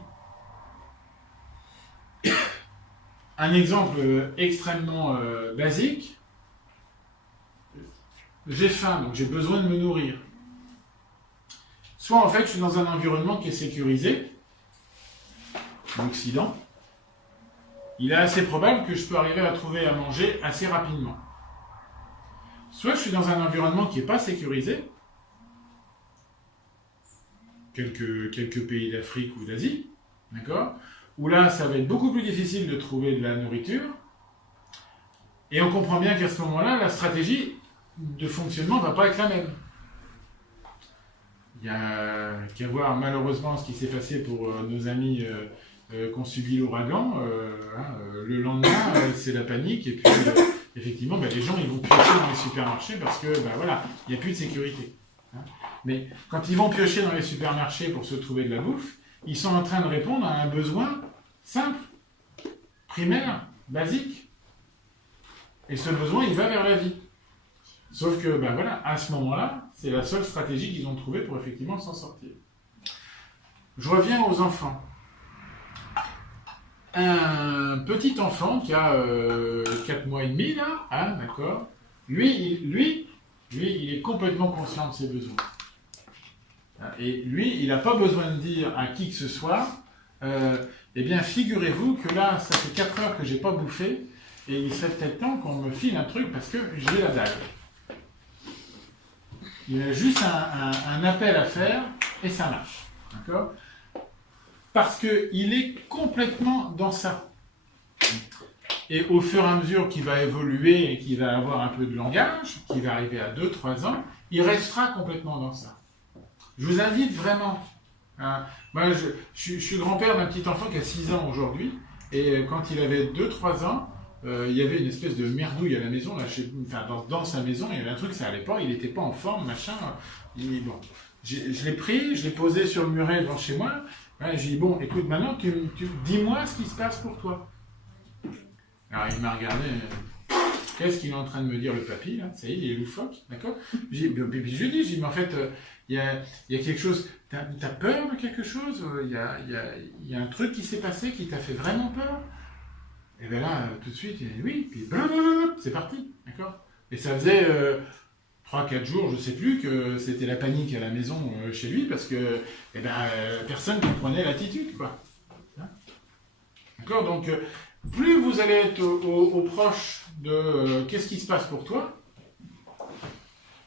Un exemple extrêmement basique, j'ai faim, donc j'ai besoin de me nourrir. Soit en fait je suis dans un environnement qui est sécurisé, l'Occident, il est assez probable que je peux arriver à trouver à manger assez rapidement. Soit je suis dans un environnement qui n'est pas sécurisé, quelques pays d'Afrique ou d'Asie, d'accord, où là ça va être beaucoup plus difficile de trouver de la nourriture, et on comprend bien qu'à ce moment-là, la stratégie de fonctionnement ne va pas être la même. Il y a qu'à voir malheureusement ce qui s'est passé pour nos amis qui ont subi l'ouragan. Le lendemain, c'est la panique, et puis effectivement, les gens ils vont piocher dans les supermarchés parce que voilà, il n'y a plus de sécurité. Mais quand ils vont piocher dans les supermarchés pour se trouver de la bouffe, ils sont en train de répondre à un besoin simple, primaire, basique. Et ce besoin, il va vers la vie. Sauf que, à ce moment-là, c'est la seule stratégie qu'ils ont trouvée pour effectivement s'en sortir. Je reviens aux enfants. Un petit enfant qui a 4 mois et demi, là, d'accord, lui, il est complètement conscient de ses besoins. Et lui, il n'a pas besoin de dire à qui que ce soit, eh bien, figurez-vous que là, ça fait 4 heures que je n'ai pas bouffé, et il serait peut-être temps qu'on me file un truc parce que j'ai la dalle. Il a juste un appel à faire, et ça marche. D'accord ? Parce qu'il est complètement dans ça. Et au fur et à mesure qu'il va évoluer et qu'il va avoir un peu de langage, qu'il va arriver à 2-3 ans, il restera complètement dans ça. Je vous invite vraiment. Moi, je suis grand-père d'un petit enfant qui a 6 ans aujourd'hui, et quand il avait 2-3 ans, il y avait une espèce de merdouille à la maison, là, dans sa maison, il y avait un truc, ça allait pas, il n'était pas en forme, machin. Je l'ai pris, je l'ai posé sur le muret devant chez moi, j'ai dit, bon, écoute, maintenant, dis-moi ce qui se passe pour toi. Alors, il m'a regardé, qu'est-ce qu'il est en train de me dire, le papy, là, ça y est, il est loufoque, d'accord. Puis je lui ai dit, mais en fait, il y a quelque chose, t'as peur de quelque chose, il y a un truc qui s'est passé qui t'a fait vraiment peur. Et bien là, tout de suite, il dit oui, puis blablabla, c'est parti, d'accord. Et ça faisait 3-4 jours, je ne sais plus, que c'était la panique à la maison chez lui, parce que personne ne comprenait l'attitude, quoi. D'accord. Donc, plus vous allez être au proche de qu'est-ce qui se passe pour toi,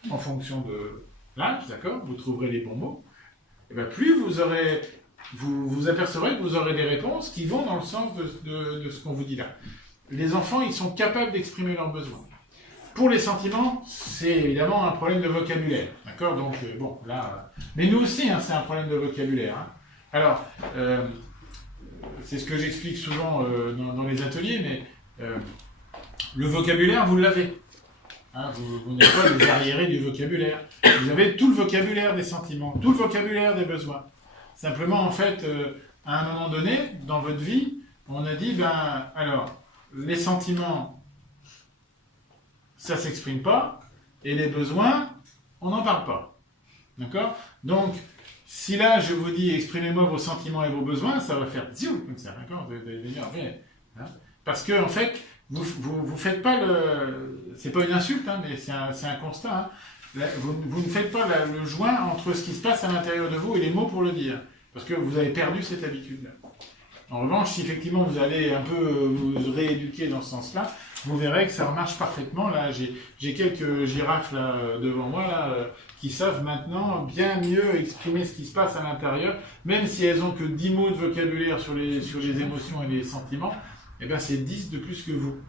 en fonction de l'âge, d'accord, vous trouverez les bons mots, et ben plus vous apercevrez que vous aurez des réponses qui vont dans le sens de ce qu'on vous dit là. Les enfants, ils sont capables d'exprimer leurs besoins. Pour les sentiments, c'est évidemment un problème de vocabulaire, d'accord? Donc, bon, là... Mais nous aussi, hein, c'est un problème de vocabulaire. Hein. Alors, c'est ce que j'explique souvent dans les ateliers, mais le vocabulaire, vous l'avez. Hein, vous n'êtes pas des arriérés du vocabulaire. Vous avez tout le vocabulaire des sentiments, tout le vocabulaire des besoins. Simplement, en fait, à un moment donné, dans votre vie, on a dit, ben, alors, les sentiments, ça ne s'exprime pas, et les besoins, on n'en parle pas. D'accord? Donc, si là, je vous dis, exprimez-moi vos sentiments et vos besoins, ça va faire ziou, comme ça, d'accord? Vous allez venir, hein? Parce que, en fait, vous faites pas le... C'est pas une insulte, hein, mais c'est un constat. Hein. Vous ne faites pas le joint entre ce qui se passe à l'intérieur de vous et les mots pour le dire. Parce que vous avez perdu cette habitude-là. En revanche, si effectivement vous allez un peu vous rééduquer dans ce sens-là, vous verrez que ça marche parfaitement. Là, j'ai quelques girafes là, devant moi là, qui savent maintenant bien mieux exprimer ce qui se passe à l'intérieur, même si elles n'ont que 10 mots de vocabulaire sur les émotions et les sentiments, eh ben c'est 10 de plus que vous. Vous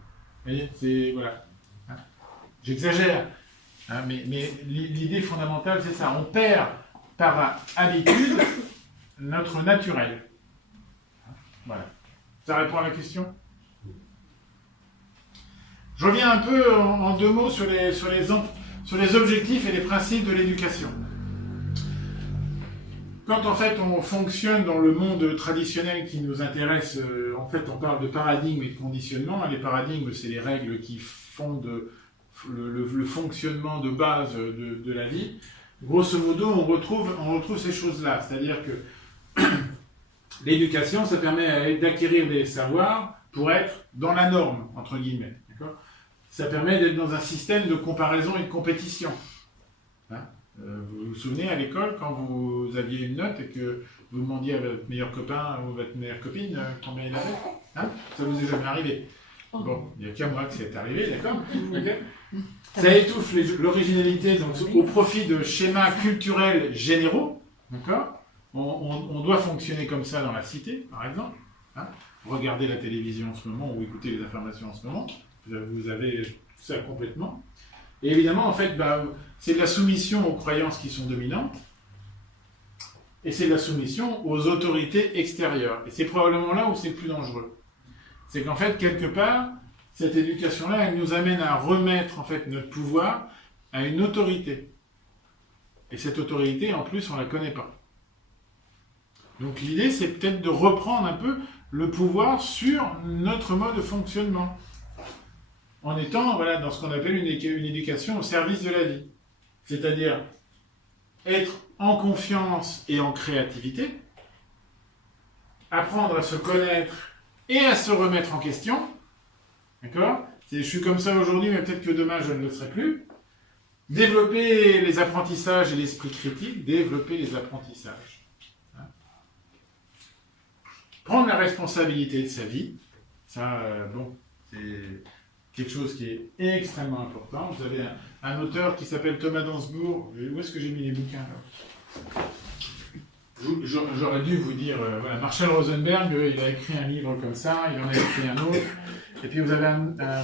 voyez, c'est... Voilà. Hein. J'exagère, hein, mais l'idée fondamentale, c'est ça. On perd par habitude notre naturel. Voilà. Ça répond à la question? Je reviens un peu en deux mots sur les objectifs et les principes de l'éducation. Quand en fait on fonctionne dans le monde traditionnel qui nous intéresse, en fait on parle de paradigme et de conditionnement. Les paradigmes, c'est les règles qui fondent le fonctionnement de base de la vie. Grosso modo, on retrouve ces choses-là. C'est-à-dire que l'éducation, ça permet d'acquérir des savoirs pour être dans la norme, entre guillemets. D'accord ? Ça permet d'être dans un système de comparaison et de compétition. Hein ? Vous vous souvenez à l'école, quand vous aviez une note et que vous demandiez à votre meilleur copain ou votre meilleure copine combien il avait, hein ? Ça vous est jamais arrivé. Bon, il n'y a qu'à moi que c'est arrivé, d'accord ? Okay. Ça étouffe l'originalité donc, au profit de schémas culturels généraux, d'accord ? On doit fonctionner comme ça dans la cité, par exemple. Hein ? Regardez la télévision en ce moment ou écoutez les informations en ce moment, vous avez tout ça complètement. Et évidemment, en fait, c'est de la soumission aux croyances qui sont dominantes, et c'est de la soumission aux autorités extérieures. Et c'est probablement là où c'est le plus dangereux. C'est qu'en fait, quelque part, cette éducation-là, elle nous amène à remettre en fait notre pouvoir à une autorité. Et cette autorité, en plus, on ne la connaît pas. Donc l'idée, c'est peut-être de reprendre un peu le pouvoir sur notre mode de fonctionnement, en étant dans ce qu'on appelle une éducation au service de la vie. C'est-à-dire être en confiance et en créativité, apprendre à se connaître et à se remettre en question. D'accord ? Je suis comme ça aujourd'hui, mais peut-être que demain je ne le serai plus. Développer les apprentissages et l'esprit critique, développer les apprentissages. Hein ? Prendre la responsabilité de sa vie, ça, c'est quelque chose qui est extrêmement important. Vous avez un auteur qui s'appelle Thomas Dansbourg. Où est-ce que j'ai mis les bouquins là ? J'aurais dû vous dire, Marshall Rosenberg, il a écrit un livre comme ça, il en a écrit un autre. Et puis vous avez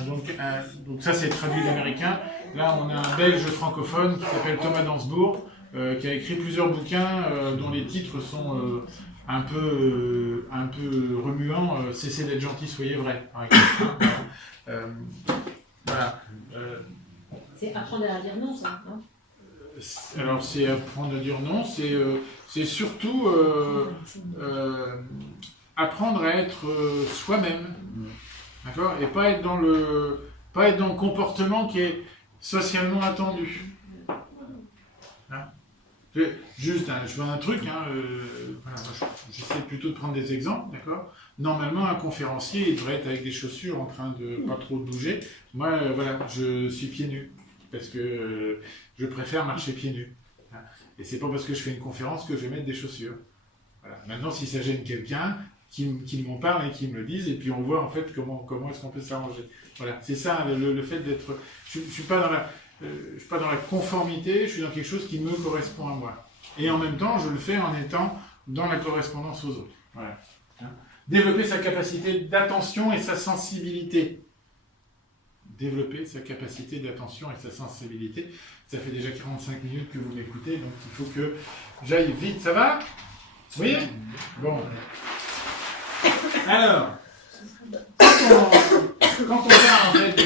donc ça c'est traduit d'américain. Là on a un Belge francophone qui s'appelle Thomas Dansbourg, qui a écrit plusieurs bouquins dont les titres sont un peu remuants. Cessez d'être gentil, soyez vrai. Voilà. C'est apprendre à dire non, ça, non ? Alors c'est apprendre à dire non, c'est surtout apprendre à être soi-même, d'accord, et pas être dans le comportement qui est socialement attendu. Hein? Juste, je vois un truc, j'essaie plutôt de prendre des exemples, d'accord. Normalement, un conférencier, il devrait être avec des chaussures en train de pas trop bouger. Moi, je suis pieds nus. Parce que je préfère marcher pieds nus. Et c'est pas parce que je fais une conférence que je vais mettre des chaussures. Voilà. Maintenant, si ça gêne quelqu'un, qui m'en parle et qui me le dise, et puis on voit en fait comment est-ce qu'on peut s'arranger. Voilà, c'est ça le fait d'être. Je suis pas dans la conformité, je suis dans quelque chose qui me correspond à moi. Et en même temps, je le fais en étant dans la correspondance aux autres. Voilà. Développer sa capacité d'attention et sa sensibilité. Développer sa capacité d'attention et sa sensibilité. Ça fait déjà 45 minutes que vous m'écoutez, donc il faut que j'aille vite. Ça va? Oui? Bon. Alors, quand on parle en fait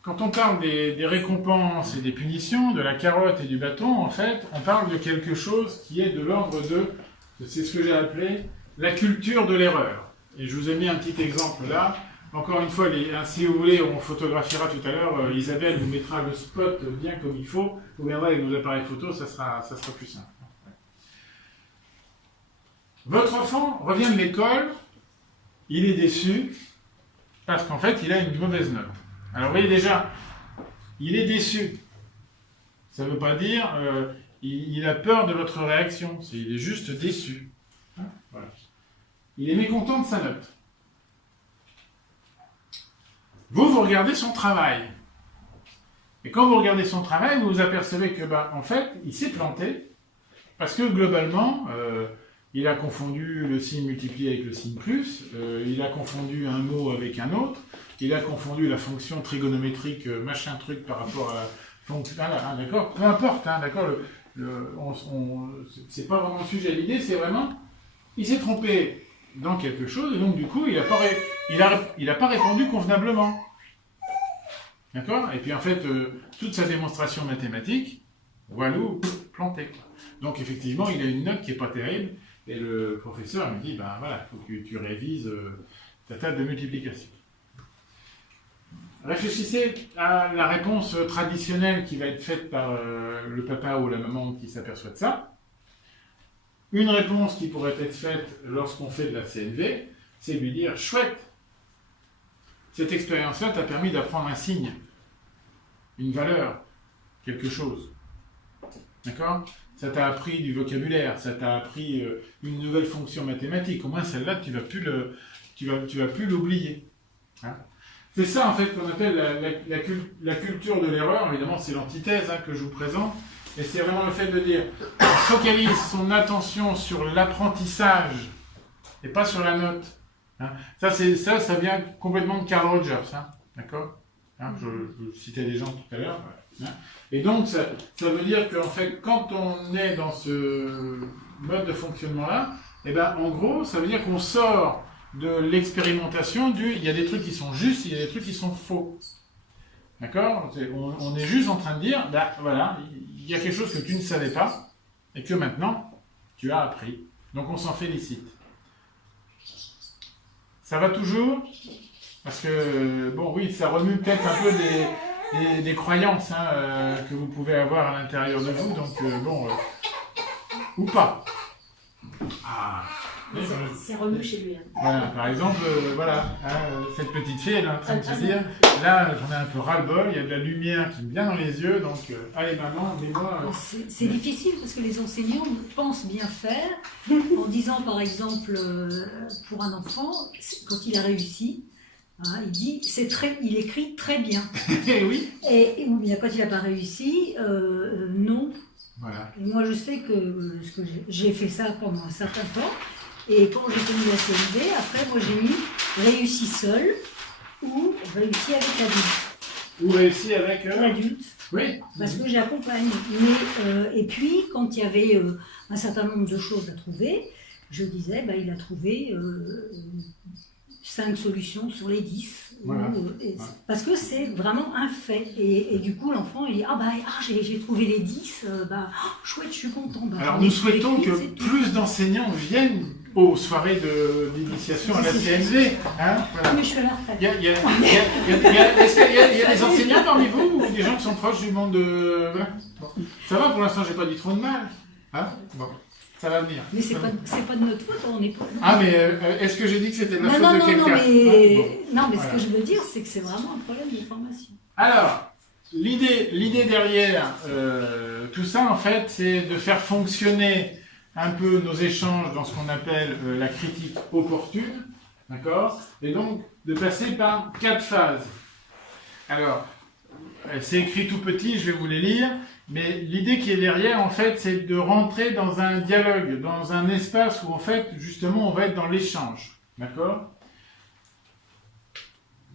quand on parle des récompenses et des punitions, de la carotte et du bâton, en fait, on parle de quelque chose qui est de l'ordre c'est ce que j'ai appelé la culture de l'erreur. Et je vous ai mis un petit exemple là. Encore une fois, si vous voulez, on photographiera tout à l'heure. Isabelle vous mettra le spot bien comme il faut. Vous viendrez avec nos appareils photo, ça sera plus simple. Votre enfant revient de l'école, il est déçu parce qu'en fait, il a une mauvaise note. Alors, vous voyez déjà, il est déçu. Ça ne veut pas dire il a peur de votre réaction. Il est juste déçu. Voilà. Il est mécontent de sa note. Vous regardez son travail. Et quand vous regardez son travail, vous vous apercevez que, en fait, il s'est planté parce que globalement, il a confondu le signe multiplié avec le signe plus, il a confondu un mot avec un autre, il a confondu la fonction trigonométrique machin truc par rapport à la fonction... Ah, d'accord, peu importe, hein, d'accord, c'est pas vraiment le sujet. L'idée, c'est vraiment, il s'est trompé dans quelque chose, et donc du coup, il n'a pas répondu convenablement. D'accord? Et puis en fait, toute sa démonstration mathématique, walou, planté. Donc effectivement, il a une note qui n'est pas terrible, et le professeur me dit, voilà, il faut que tu révises ta table de multiplication. Réfléchissez à la réponse traditionnelle qui va être faite par le papa ou la maman qui s'aperçoit de ça. Une réponse qui pourrait être faite lorsqu'on fait de la CNV, c'est de lui dire « Chouette, cette expérience-là t'a permis d'apprendre un signe, une valeur, quelque chose. D'accord ? Ça t'a appris du vocabulaire, ça t'a appris une nouvelle fonction mathématique. Au moins celle-là, tu vas plus l'oublier. Hein ? C'est ça en fait qu'on appelle la culture de l'erreur. Évidemment, c'est l'antithèse que je vous présente. Et c'est vraiment le fait de dire, on focalise son attention sur l'apprentissage et pas sur la note. Hein. Ça vient complètement de Carl Rogers. Hein. D'accord, hein, je citais des gens tout à l'heure. Hein. Et donc, ça veut dire qu'en fait, quand on est dans ce mode de fonctionnement-là, en gros, ça veut dire qu'on sort de l'expérimentation il y a des trucs qui sont justes, il y a des trucs qui sont faux. D'accord ? On est juste en train de dire, voilà, il y a quelque chose que tu ne savais pas et que maintenant, tu as appris. Donc on s'en félicite. Ça va toujours ? Parce que, oui, ça remue peut-être un peu des croyances que vous pouvez avoir à l'intérieur de vous, donc ou pas. Ah. C'est remue chez lui. Hein. Voilà, par exemple, cette petite fille, elle est en train de se dire, là, j'en ai un peu ras-le-bol, il y a de la lumière qui me vient dans les yeux, donc, allez maman, mets-moi... C'est difficile parce que les enseignants pensent bien faire, en disant par exemple, pour un enfant, quand il a réussi, il dit, il écrit très bien. Oui. Ou bien quand il n'a pas réussi, non. Voilà. Et moi je sais que j'ai fait ça pendant un certain temps. Et quand j'ai tenu la CNV, après, moi j'ai mis réussi seul ou réussi avec l'adulte. Ou réussi avec l'adulte. Oui. Parce que j'accompagne. Et puis, quand il y avait un certain nombre de choses à trouver, je disais, il a trouvé 5 solutions sur les 10. Voilà. Parce que c'est vraiment un fait. Et du coup, l'enfant, il dit j'ai trouvé les 10, chouette, je suis content. Alors, nous souhaitons que plus d'enseignants viennent aux soirées d'initiation à la CNV. Hein, voilà. Mais je suis à la retraite. Est-ce qu'il y a des enseignants parmi vous ou des gens qui sont proches du monde de... Voilà. Bon. Ça va, pour l'instant, j'ai pas dit trop de mal. Hein, bon. Ça va venir. Mais c'est pas de notre faute, on n'est pas... Ah, mais est-ce que j'ai dit que c'était de la faute de quelqu'un ? Non, mais ce que je veux dire, c'est que c'est vraiment un problème de formation. Alors, l'idée derrière tout ça, en fait, c'est de faire fonctionner un peu nos échanges dans ce qu'on appelle la critique opportune, d'accord ? Et donc, de passer par 4 phases. Alors, c'est écrit tout petit, je vais vous les lire, mais l'idée qui est derrière, en fait, c'est de rentrer dans un dialogue, dans un espace où, en fait, justement, on va être dans l'échange. D'accord ?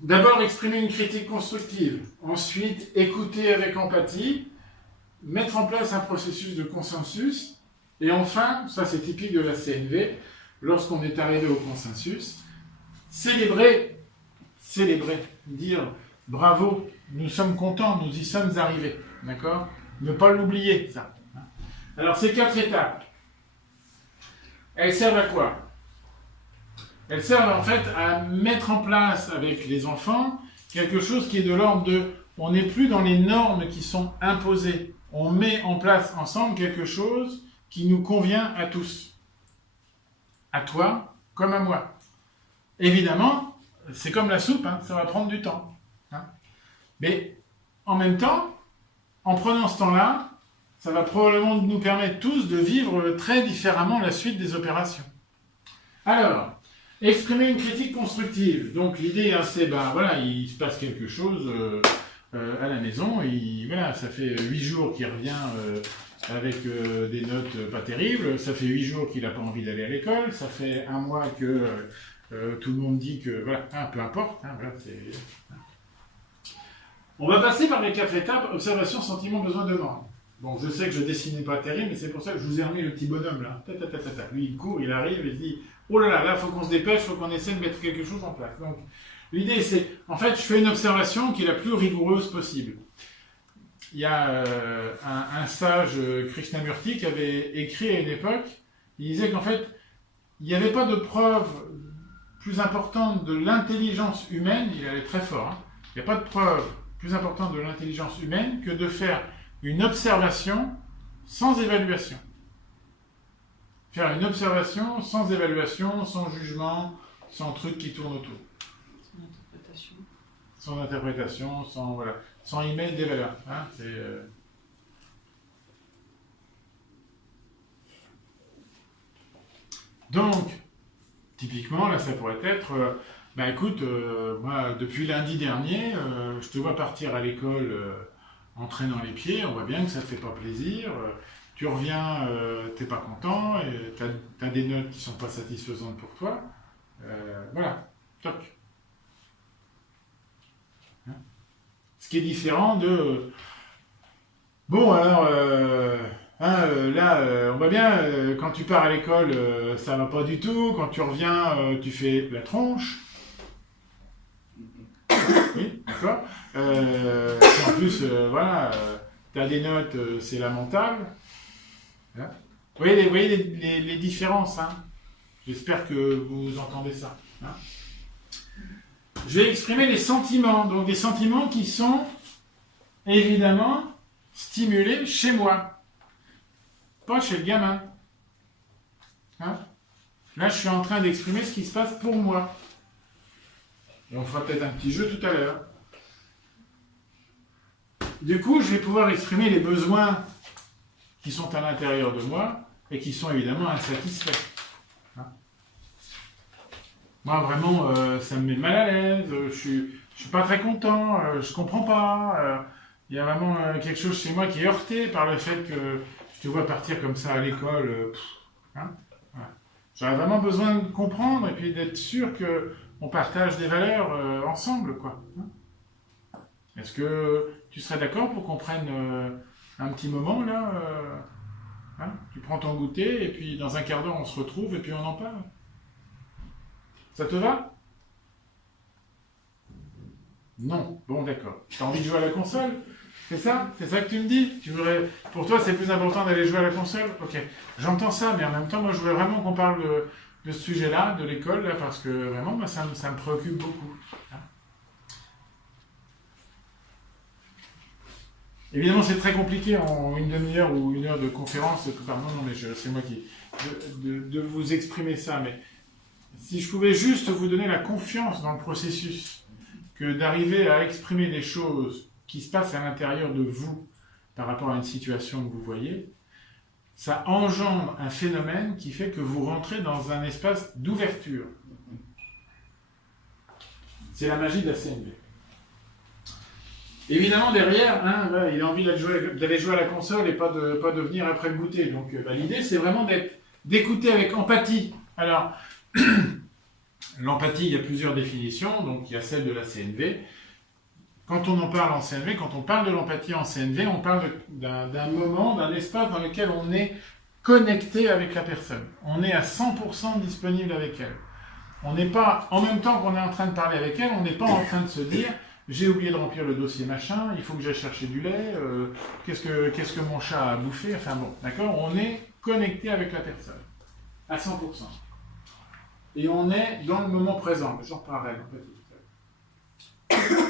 D'abord, exprimer une critique constructive. Ensuite, écouter avec empathie. Mettre en place un processus de consensus. Et enfin, ça c'est typique de la CNV, lorsqu'on est arrivé au consensus, célébrer, dire bravo, nous sommes contents, nous y sommes arrivés. D'accord ? Ne pas l'oublier, ça. Alors, ces 4 étapes, elles servent à quoi ? Elles servent en fait à mettre en place avec les enfants quelque chose qui est de l'ordre de on n'est plus dans les normes qui sont imposées. On met en place ensemble quelque chose qui nous convient à tous. À toi comme à moi. Évidemment, c'est comme la soupe, hein, ça va prendre du temps. Hein. Mais en même temps, en prenant ce temps-là, ça va probablement nous permettre tous de vivre très différemment la suite des opérations. Alors, exprimer une critique constructive. Donc l'idée, hein, c'est, voilà, il se passe quelque chose à la maison, voilà, ça fait 8 jours qu'il revient avec des notes pas terribles, ça fait 8 jours qu'il n'a pas envie d'aller à l'école, ça fait 1 mois que tout le monde dit que, voilà, hein, peu importe, hein, voilà, c'est... On va passer par les 4 étapes, observation, sentiment, besoin, demande. Bon, je sais que je dessinais pas terrible, mais c'est pour ça que je vous ai remis le petit bonhomme là. Lui, il court, il arrive, il dit « Oh là là, là, il faut qu'on se dépêche, il faut qu'on essaie de mettre quelque chose en place. » Donc, l'idée, c'est, en fait, je fais une observation qui est la plus rigoureuse possible. Il y a un sage, Krishnamurti, qui avait écrit à une époque, il disait qu'en fait, il n'y avait pas de preuve plus importante de l'intelligence humaine, il allait très fort, hein, il n'y a pas de preuve plus importante de l'intelligence humaine que de faire une observation sans évaluation. Faire une observation sans évaluation, sans jugement, sans truc qui tourne autour. Sans interprétation, sans y mettre des valeurs. Hein, Donc, typiquement, là, ça pourrait être, écoute, moi, depuis lundi dernier, je te vois partir à l'école en traînant les pieds, on voit bien que ça ne te fait pas plaisir, tu reviens, t'es pas content, t'as des notes qui sont pas satisfaisantes pour toi, voilà, toc. Hein? Ce qui est différent de... Bon, alors, là, on voit bien, quand tu pars à l'école, ça va pas du tout, quand tu reviens, tu fais la tronche. Oui, d'accord. En plus, voilà, tu as des notes, c'est lamentable. Hein, vous voyez les différences. Hein. J'espère que vous entendez ça. Hein. Je vais exprimer les sentiments. Donc des sentiments qui sont évidemment stimulés chez moi. Pas chez le gamin. Hein. Là, je suis en train d'exprimer ce qui se passe pour moi. Et on fera peut-être un petit jeu tout à l'heure. Du coup, je vais pouvoir exprimer les besoins qui sont à l'intérieur de moi et qui sont évidemment insatisfaits. Hein? Moi, vraiment, ça me met mal à l'aise, je suis pas très content, je comprends pas. Il y a vraiment quelque chose chez moi qui est heurté par le fait que je te vois partir comme ça à l'école. Hein? Voilà. J'aurais vraiment besoin de comprendre et puis d'être sûr qu'on partage des valeurs ensemble, quoi. Hein? Est-ce que tu serais d'accord pour qu'on prenne un petit moment, là hein? Tu prends ton goûter, et puis dans un quart d'heure, on se retrouve, et puis on en parle. Ça te va? Non. Bon, d'accord. T'as envie de jouer à la console? C'est ça? C'est ça que tu me dis? Pour toi, c'est plus important d'aller jouer à la console? Ok. J'entends ça, mais en même temps, moi, je voulais vraiment qu'on parle de ce sujet-là, de l'école, là, parce que vraiment, moi, ça me préoccupe beaucoup. Hein? Évidemment, c'est très compliqué en une demi-heure ou 1 heure de conférence. Pardon, non, mais c'est moi qui... de vous exprimer ça. Mais si je pouvais juste vous donner la confiance dans le processus, que d'arriver à exprimer des choses qui se passent à l'intérieur de vous par rapport à une situation que vous voyez, ça engendre un phénomène qui fait que vous rentrez dans un espace d'ouverture. C'est la magie de la CNV. Évidemment, derrière, hein, là, il a envie d'aller jouer à la console et pas de venir après le goûter. Donc, l'idée, c'est vraiment d'écouter avec empathie. Alors, l'empathie, il y a plusieurs définitions. Donc, il y a celle de la CNV. Quand on en parle en CNV, quand on parle de l'empathie en CNV, on parle d'un moment, d'un espace dans lequel on est connecté avec la personne. On est à 100% disponible avec elle. On n'est pas, en même temps qu'on est en train de parler avec elle, on n'est pas en train de se dire « j'ai oublié de remplir le dossier machin, il faut que j'aille chercher du lait, qu'est-ce que mon chat a bouffé ?» Enfin bon, d'accord. On est connecté avec la personne, à 100%. Et on est dans le moment présent. J'en reparlerai en fait.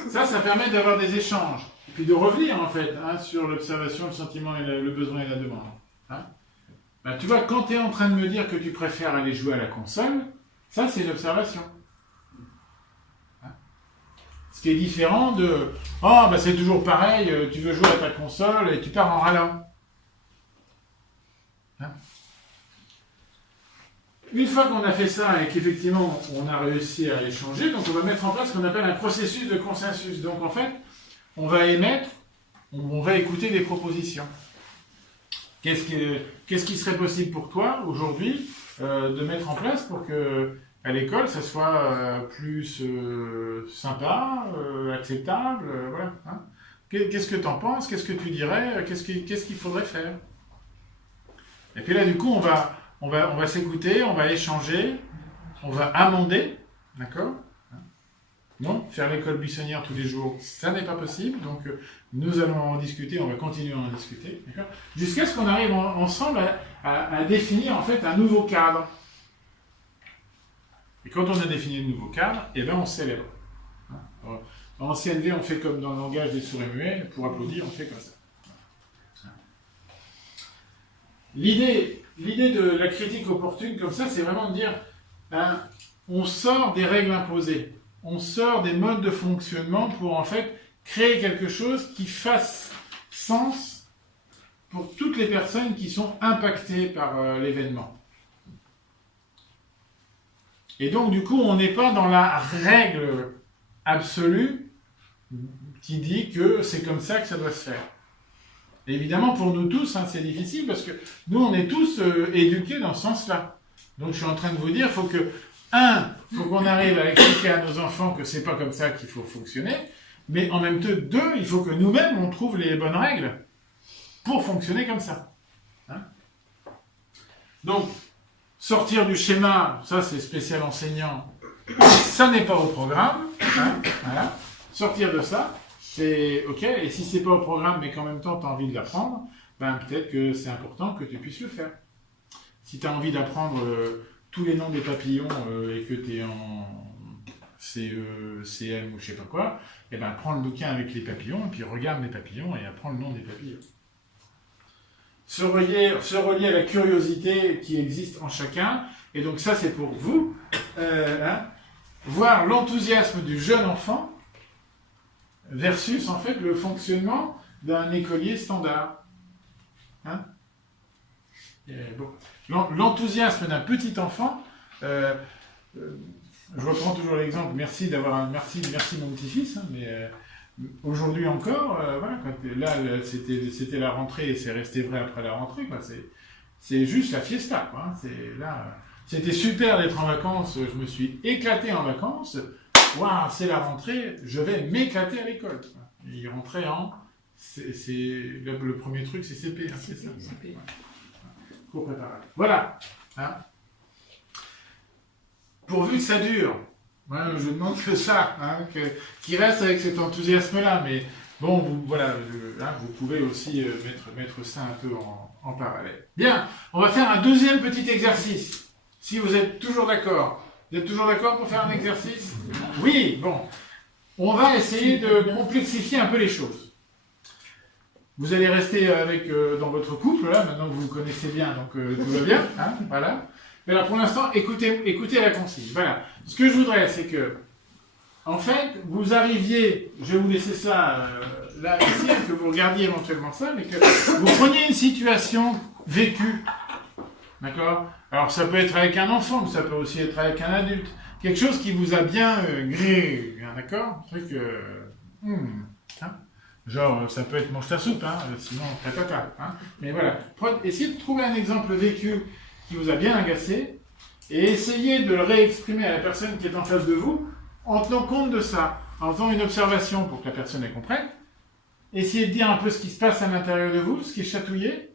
Ça permet d'avoir des échanges. Et puis de revenir, en fait, hein, sur l'observation, le sentiment, et le besoin et la demande. Hein. Ben, tu vois, quand tu es en train de me dire que tu préfères aller jouer à la console, ça, c'est une observation. Hein. Ce qui est différent de « Oh, ben, c'est toujours pareil, tu veux jouer à ta console et tu pars en râlant. Hein. » Une fois qu'on a fait ça et qu'effectivement on a réussi à échanger, donc on va mettre en place ce qu'on appelle un processus de consensus. Donc en fait, on va émettre, on va écouter des propositions. Qu'est-ce qui serait possible pour toi aujourd'hui de mettre en place pour que à l'école ça soit plus sympa, acceptable, voilà. Hein. Qu'est-ce que tu en penses? Qu'est-ce que tu dirais? Qu'est-ce qu'il faudrait faire? Et puis là du coup on va s'écouter, on va échanger, on va amender, d'accord? Non, faire l'école buissonnière tous les jours, ça n'est pas possible, donc nous allons en discuter, on va continuer à en discuter, d'accord? Jusqu'à ce qu'on arrive ensemble à définir en fait un nouveau cadre. Et quand on a défini le nouveau cadre, eh ben on célèbre. En CNV, on fait comme dans le langage des sourds et muets, pour applaudir, on fait comme ça. L'idée de la critique opportune, comme ça, c'est vraiment de dire, hein, on sort des règles imposées, on sort des modes de fonctionnement pour en fait créer quelque chose qui fasse sens pour toutes les personnes qui sont impactées par l'événement. Et donc, du coup, on n'est pas dans la règle absolue qui dit que c'est comme ça que ça doit se faire. Et évidemment, pour nous tous, hein, c'est difficile parce que nous, on est tous éduqués dans ce sens-là. Donc, je suis en train de vous dire, faut qu'on arrive à expliquer à nos enfants que c'est pas comme ça qu'il faut fonctionner, mais en même temps, il faut que nous-mêmes, on trouve les bonnes règles pour fonctionner comme ça. Hein? Donc, sortir du schéma, ça c'est spécial enseignant, ça n'est pas au programme. Hein? Voilà. Sortir de ça, c'est ok, et si c'est pas au programme, mais qu'en même temps tu as envie de l'apprendre, ben peut-être que c'est important que tu puisses le faire. Si tu as envie d'apprendre tous les noms des papillons et que tu es en CE, CM ou je sais pas quoi, eh ben prends le bouquin avec les papillons, et puis regarde les papillons et apprends le nom des papillons. Se relier à la curiosité qui existe en chacun, et donc ça c'est pour vous, hein, voir l'enthousiasme du jeune enfant versus en fait le fonctionnement d'un écolier standard. Hein? Bon. L'enthousiasme d'un petit enfant, je reprends toujours l'exemple, merci mon petit-fils, hein, mais aujourd'hui encore, voilà, là c'était la rentrée et c'est resté vrai après la rentrée, quoi, c'est juste la fiesta, quoi, hein, c'était super d'être en vacances, je me suis éclaté en vacances. Waouh, c'est la rentrée, je vais m'éclater à l'école. Il rentrait le premier truc, c'est CP, hein, c'est ça. CP. Cours préparatoire. Voilà. Hein. Pourvu que ça dure. Moi, je demande que ça, hein, qu'il reste avec cet enthousiasme-là. Mais bon, vous pouvez aussi mettre ça un peu en parallèle. Bien, on va faire un deuxième petit exercice. Si vous êtes toujours d'accord. Vous êtes toujours d'accord pour faire un exercice? Oui, bon. On va essayer de complexifier un peu les choses. Vous allez rester dans votre couple, là, maintenant que vous vous connaissez bien, donc tout va bien, hein, voilà. Mais là, pour l'instant, écoutez la consigne. Voilà. Ce que je voudrais, c'est que, en fait, vous arriviez, je vais vous laisser ça là, ici, que vous regardiez éventuellement ça, mais que vous preniez une situation vécue. D'accord? Alors ça peut être avec un enfant, mais ça peut aussi être avec un adulte. Quelque chose qui vous a bien grillé, d'accord? Un truc, hein? Genre, ça peut être mange ta soupe, hein, sinon tatata. Hein. Mais voilà, essayez de trouver un exemple vécu qui vous a bien agacé et essayez de le réexprimer à la personne qui est en face de vous en tenant compte de ça, en faisant une observation pour que la personne elle comprenne. Essayez de dire un peu ce qui se passe à l'intérieur de vous, ce qui est chatouillé.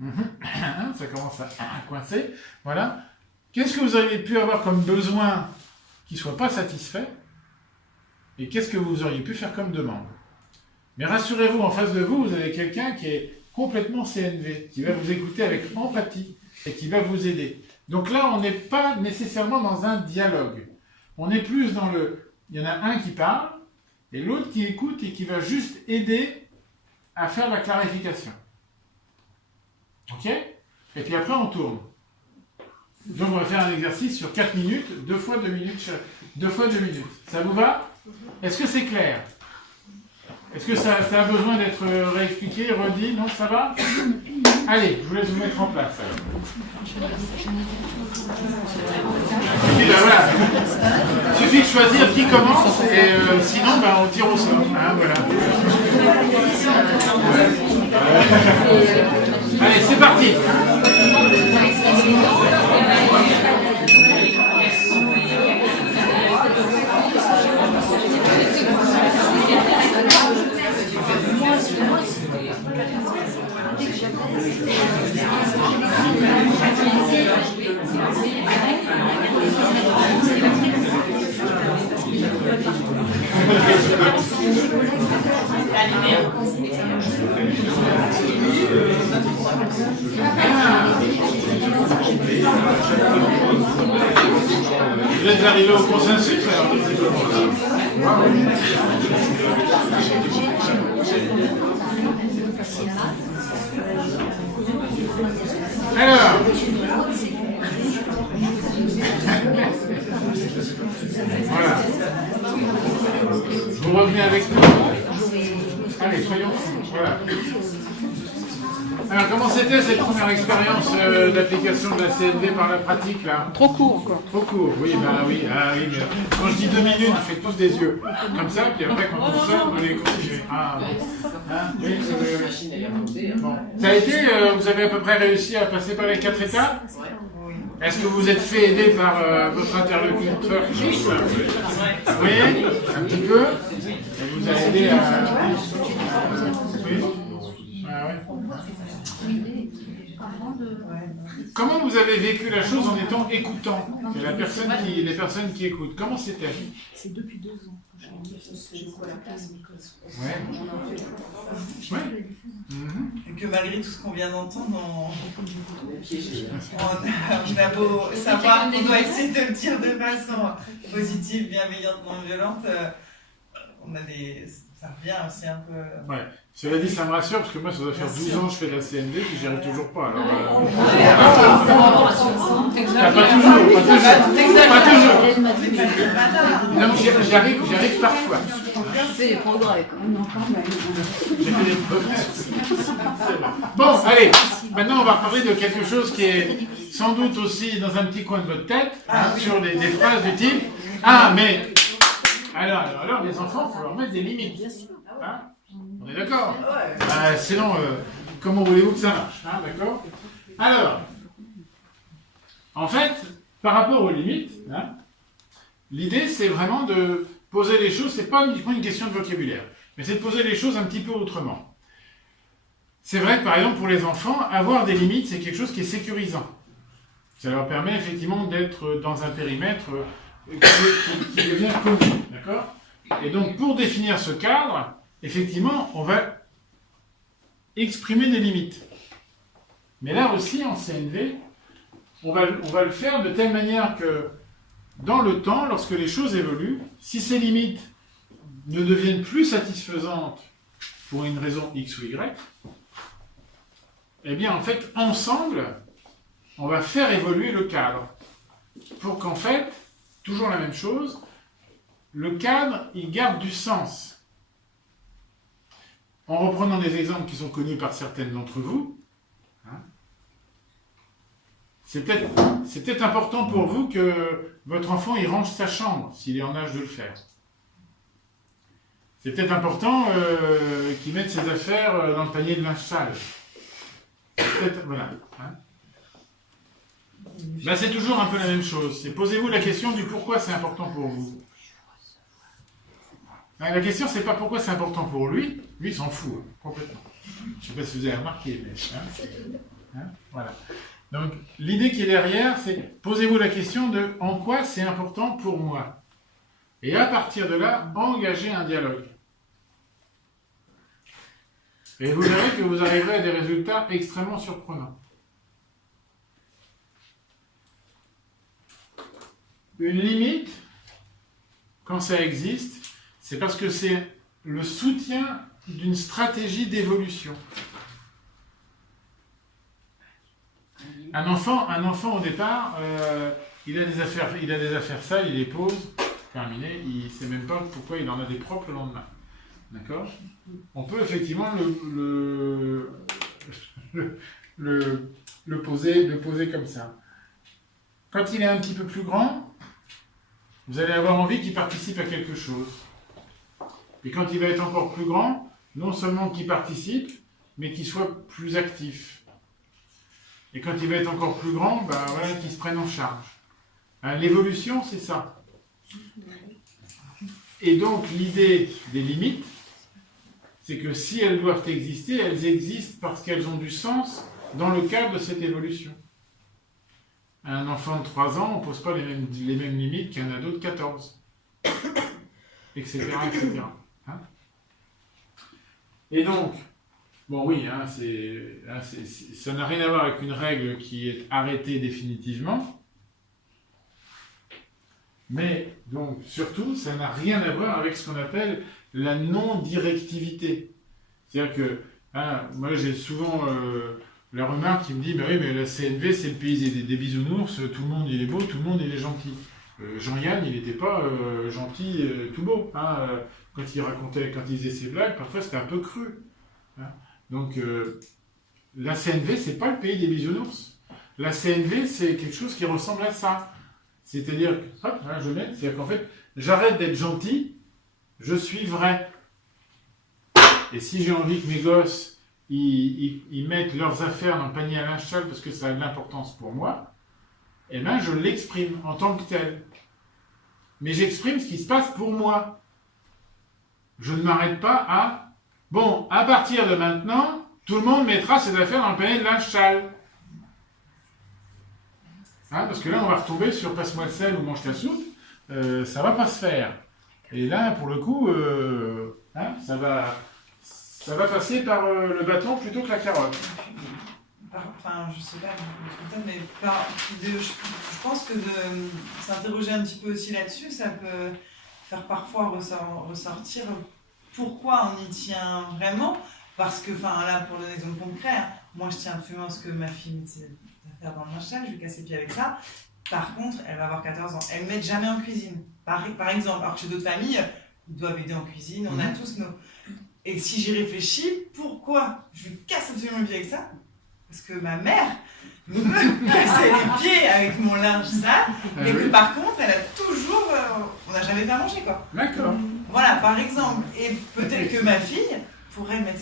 Ça commence à coincer. Voilà. Qu'est-ce que vous auriez pu avoir comme besoin qui ne soit pas satisfait? Et qu'est-ce que vous auriez pu faire comme demande? Mais rassurez-vous, en face de vous, vous avez quelqu'un qui est complètement CNV, qui va vous écouter avec empathie et qui va vous aider. Donc là, on n'est pas nécessairement dans un dialogue. On est plus dans le... Il y en a un qui parle et l'autre qui écoute et qui va juste aider à faire la clarification. Ok? Et puis après, on tourne. Donc on va faire un exercice sur 4 minutes, 2 fois 2 minutes, 2 fois 2 minutes. Ça vous va? Est-ce que c'est clair? Est-ce que ça a besoin d'être réexpliqué, redit? Non, ça va? Allez, je vous laisse vous mettre en place. Il suffit de choisir qui commence et sinon on tire au sort. Hein, voilà. Allez, c'est parti. Vous êtes arrivé au consensus alors, voilà. Vous revenez avec nous. Allez, soyons fous. Voilà. Alors, comment c'était cette première expérience d'application de la CNV par la pratique, là? Trop court encore. Trop court, oui, bah oui, mais quand je dis 2 minutes, on fait tous des yeux. Comme ça, puis après, quand on sort, on les continue. Ah, hein, oui, bon. Ça a été, vous avez à peu près réussi à passer par les 4 étapes? Est-ce que vous êtes fait aider par votre interlocuteur? Oui, un petit peu. Et vous a aidé à... Oui. Ah, ouais. Comment vous avez vécu la chose en étant écoutant? Les personnes qui écoutent. Comment c'était? C'est depuis 2 ans que j'ai quoi la place. Ouais. Ouais. Et que malgré tout ce qu'on vient d'entendre, on a beau savoir qu'on doit essayer de le dire de façon positive, bienveillante, non violente, ça revient aussi un peu... Ouais. Cela dit, ça me rassure, parce que moi, ça doit faire 12 ans que je fais de la CNV, puis j'y arrive toujours pas. Alors, pas toujours. Non, j'y arrive parfois. C'est des progrès quand même. J'ai fait des progrès. Bon, allez, maintenant on va parler de quelque chose qui est sans doute aussi dans un petit coin de votre tête, hein, sur des phrases du type « Ah, mais... » Alors, les enfants, il faut leur mettre des limites. Hein, on est d'accord? Sinon, comment voulez-vous que ça marche, hein, d'accord? Alors, en fait, par rapport aux limites, hein, l'idée c'est vraiment de poser les choses, c'est pas uniquement une question de vocabulaire, mais c'est de poser les choses un petit peu autrement. C'est vrai que par exemple pour les enfants, avoir des limites c'est quelque chose qui est sécurisant. Ça leur permet effectivement d'être dans un périmètre qui devient connu, d'accord? Et donc pour définir ce cadre, effectivement, on va exprimer des limites. Mais là aussi, en CNV, on va le faire de telle manière que, dans le temps, lorsque les choses évoluent, si ces limites ne deviennent plus satisfaisantes pour une raison X ou Y, eh bien, en fait, ensemble, on va faire évoluer le cadre. Pour qu'en fait, toujours la même chose, le cadre, il garde du sens. En reprenant des exemples qui sont connus par certaines d'entre vous, hein, c'est peut-être important pour vous que votre enfant il range sa chambre, s'il est en âge de le faire. C'est peut-être important qu'il mette ses affaires dans le panier de linge sale. Peut-être, voilà. Hein. Là, c'est toujours un peu la même chose. C'est posez-vous la question du pourquoi c'est important pour vous. La question, c'est pas pourquoi c'est important pour lui. Lui, il s'en fout, hein, complètement. Je sais pas si vous avez remarqué, mais... Hein, voilà. Donc, l'idée qui est derrière, c'est posez-vous la question de en quoi c'est important pour moi. Et à partir de là, engagez un dialogue. Et vous verrez que vous arriverez à des résultats extrêmement surprenants. Une limite, quand ça existe, c'est parce que c'est le soutien d'une stratégie d'évolution. Un enfant au départ, il a des affaires sales, il les pose, terminé, il ne sait même pas pourquoi il en a des propres le lendemain. D'accord ? On peut effectivement le poser comme ça. Quand il est un petit peu plus grand, vous allez avoir envie qu'il participe à quelque chose. Et quand il va être encore plus grand, non seulement qu'il participe, mais qu'il soit plus actif. Et quand il va être encore plus grand, ben voilà, qu'il se prenne en charge. Hein, l'évolution, c'est ça. Et donc, l'idée des limites, c'est que si elles doivent exister, elles existent parce qu'elles ont du sens dans le cadre de cette évolution. À un enfant de 3 ans, on ne pose pas les mêmes limites qu'à un ado de 14. Etc. etc. Hein ? Et donc, bon oui, hein, ça n'a rien à voir avec une règle qui est arrêtée définitivement. Mais donc, surtout, ça n'a rien à voir avec ce qu'on appelle la non-directivité. C'est-à-dire que, hein, moi j'ai souvent la remarque qui me dit, bah oui, mais la CNV c'est le pays des bisounours, tout le monde il est beau, tout le monde il est gentil. Jean-Yann, il n'était pas gentil tout beau. Hein, quand il disait ses blagues, parfois c'était un peu cru. Hein. Donc, la CNV, c'est pas le pays des bisounours. La CNV, c'est quelque chose qui ressemble à ça. C'est-à-dire, hop, là, c'est-à-dire qu'en fait, j'arrête d'être gentil, je suis vrai. Et si j'ai envie que mes gosses, ils mettent leurs affaires dans le panier à linge sale parce que ça a de l'importance pour moi, eh bien, je l'exprime en tant que tel. Mais j'exprime ce qui se passe pour moi. Je ne m'arrête pas à... Bon, à partir de maintenant, tout le monde mettra ses affaires dans le panier de linge sale. Hein, parce que là, on va retomber sur passe-moi le sel ou mange ta soupe. Ça va pas se faire. Et là, pour le coup, hein, ça va passer par le bâton plutôt que la carotte. Enfin, je sais pas, mais je pense que de s'interroger un petit peu aussi là-dessus, ça peut faire parfois ressortir pourquoi on y tient vraiment. Parce que, enfin, là, pour donner un exemple concret, moi je tiens absolument à ce que ma fille mette ses affaires dans le linge sale, je lui casse les pieds avec ça. Par contre, elle va avoir 14 ans, elle ne met jamais en cuisine. Par exemple, alors que chez d'autres familles, ils doivent aider en cuisine, on a tous nos. Et si j'y réfléchis, pourquoi je lui casse absolument les pieds avec ça? Parce que ma mère me cassait les pieds avec mon linge sale, mais que par contre, elle a toujours. On n'a jamais fait à manger, quoi. D'accord. Voilà, par exemple. Et peut-être que ma fille pourrait mettre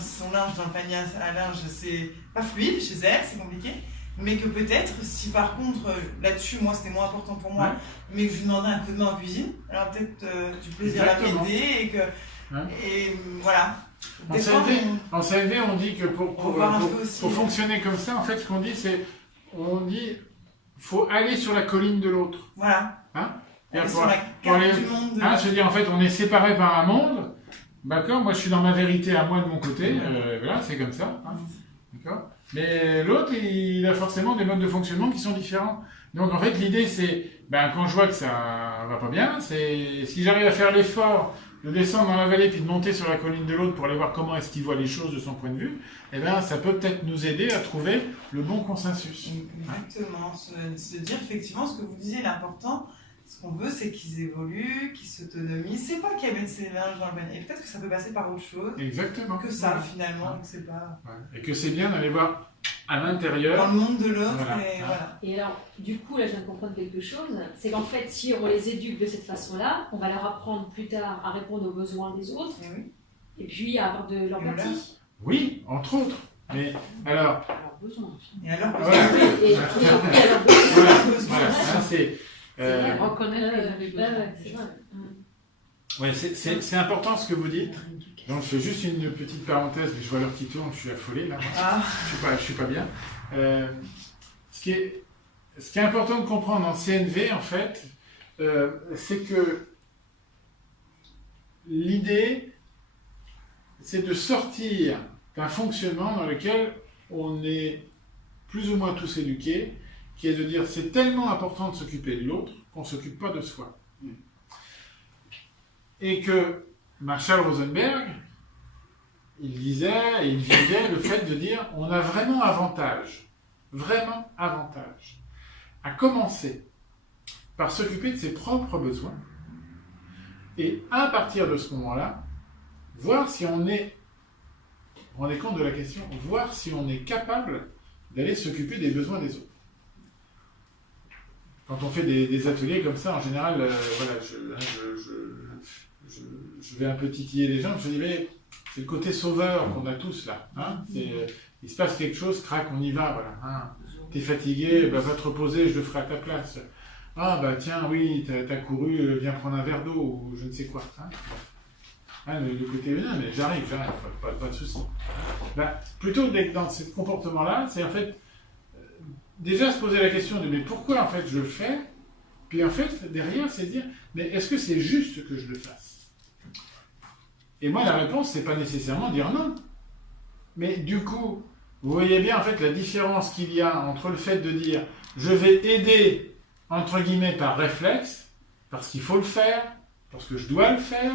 son linge dans le panier à linge, c'est pas fluide chez elle, c'est compliqué. Mais que peut-être, si par contre, là-dessus, moi, c'était moins important pour moi, mais que je lui demandais un coup de main en cuisine, alors peut-être du plaisir à m'aider et que. Et voilà. En CNV, on dit que pour fonctionner comme ça, en fait, ce qu'on dit, c'est faut aller sur la colline de l'autre. Voilà. Hein, sur la carte du monde. Hein, je veux dire, en fait, on est séparés par un monde. D'accord, moi je suis dans ma vérité à moi de mon côté, voilà, c'est comme ça. Hein, d'accord. Mais l'autre, il a forcément des modes de fonctionnement qui sont différents. Donc en fait, l'idée c'est, quand je vois que ça va pas bien, c'est si j'arrive à faire l'effort de descendre dans la vallée puis de monter sur la colline de l'autre pour aller voir comment est-ce qu'il voit les choses de son point de vue, ça peut peut-être nous aider à trouver le bon consensus. Exactement, se dire effectivement ce que vous disiez, l'important. Ce qu'on veut, c'est qu'ils évoluent, qu'ils s'autonomisent. C'est pas qu'ils mettent ses linges dans le panier. Et peut-être que ça peut passer par autre chose. Exactement. Que ça, finalement. Que c'est pas... Et que c'est bien d'aller voir à l'intérieur. Dans le monde de l'autre, Voilà. et voilà. Et alors, du coup, là, je viens de comprendre quelque chose. C'est qu'en fait, si on les éduque de cette façon-là, on va leur apprendre plus tard à répondre aux besoins des autres Et oui. et puis à avoir de l'empathie. Oui, entre autres. Mais alors, À leurs besoins. Et alors, Voilà. Et après, à leurs besoins. voilà, besoin. voilà, ça, c'est. vrai. Reconnaître qu'ils avaient Ouais, besoin. ouais, c'est vrai. Ouais, c'est important ce que vous dites. Donc, je fais juste une petite parenthèse, mais je vois l'heure qui tourne, je suis affolé là. Ah, Je suis pas bien. Ce qui est important de comprendre en CNV, en fait, c'est que l'idée, c'est de sortir d'un fonctionnement dans lequel on est plus ou moins tous éduqués, qui est de dire c'est tellement important de s'occuper de l'autre qu'on ne s'occupe pas de soi. Et que Marshall Rosenberg, il disait et il vivait le fait de dire on a vraiment avantage à commencer par s'occuper de ses propres besoins et à partir de ce moment-là, voir si on est, vous rendez compte de la question, voir si on est capable d'aller s'occuper des besoins des autres. Quand on fait des ateliers comme ça, en général, voilà, je vais un peu titiller les gens, je dis mais c'est le côté sauveur qu'on a tous là. Hein, il se passe quelque chose, crac, on y va, voilà. Hein. T'es fatigué, bah, va te reposer, je le ferai à ta place. Ah bah tiens, oui, t'as couru, viens prendre un verre d'eau, ou je ne sais quoi. Hein. Hein, le côté, non, mais j'arrive, pas de souci. Bah, plutôt que d'être dans ce comportement-là, c'est en fait déjà se poser la question de mais pourquoi en fait je le fais, puis en fait derrière c'est dire mais est-ce que c'est juste que je le fasse? Et moi la réponse c'est pas nécessairement dire non, mais du coup vous voyez bien en fait la différence qu'il y a entre le fait de dire je vais aider entre guillemets par réflexe parce qu'il faut le faire, parce que je dois le faire,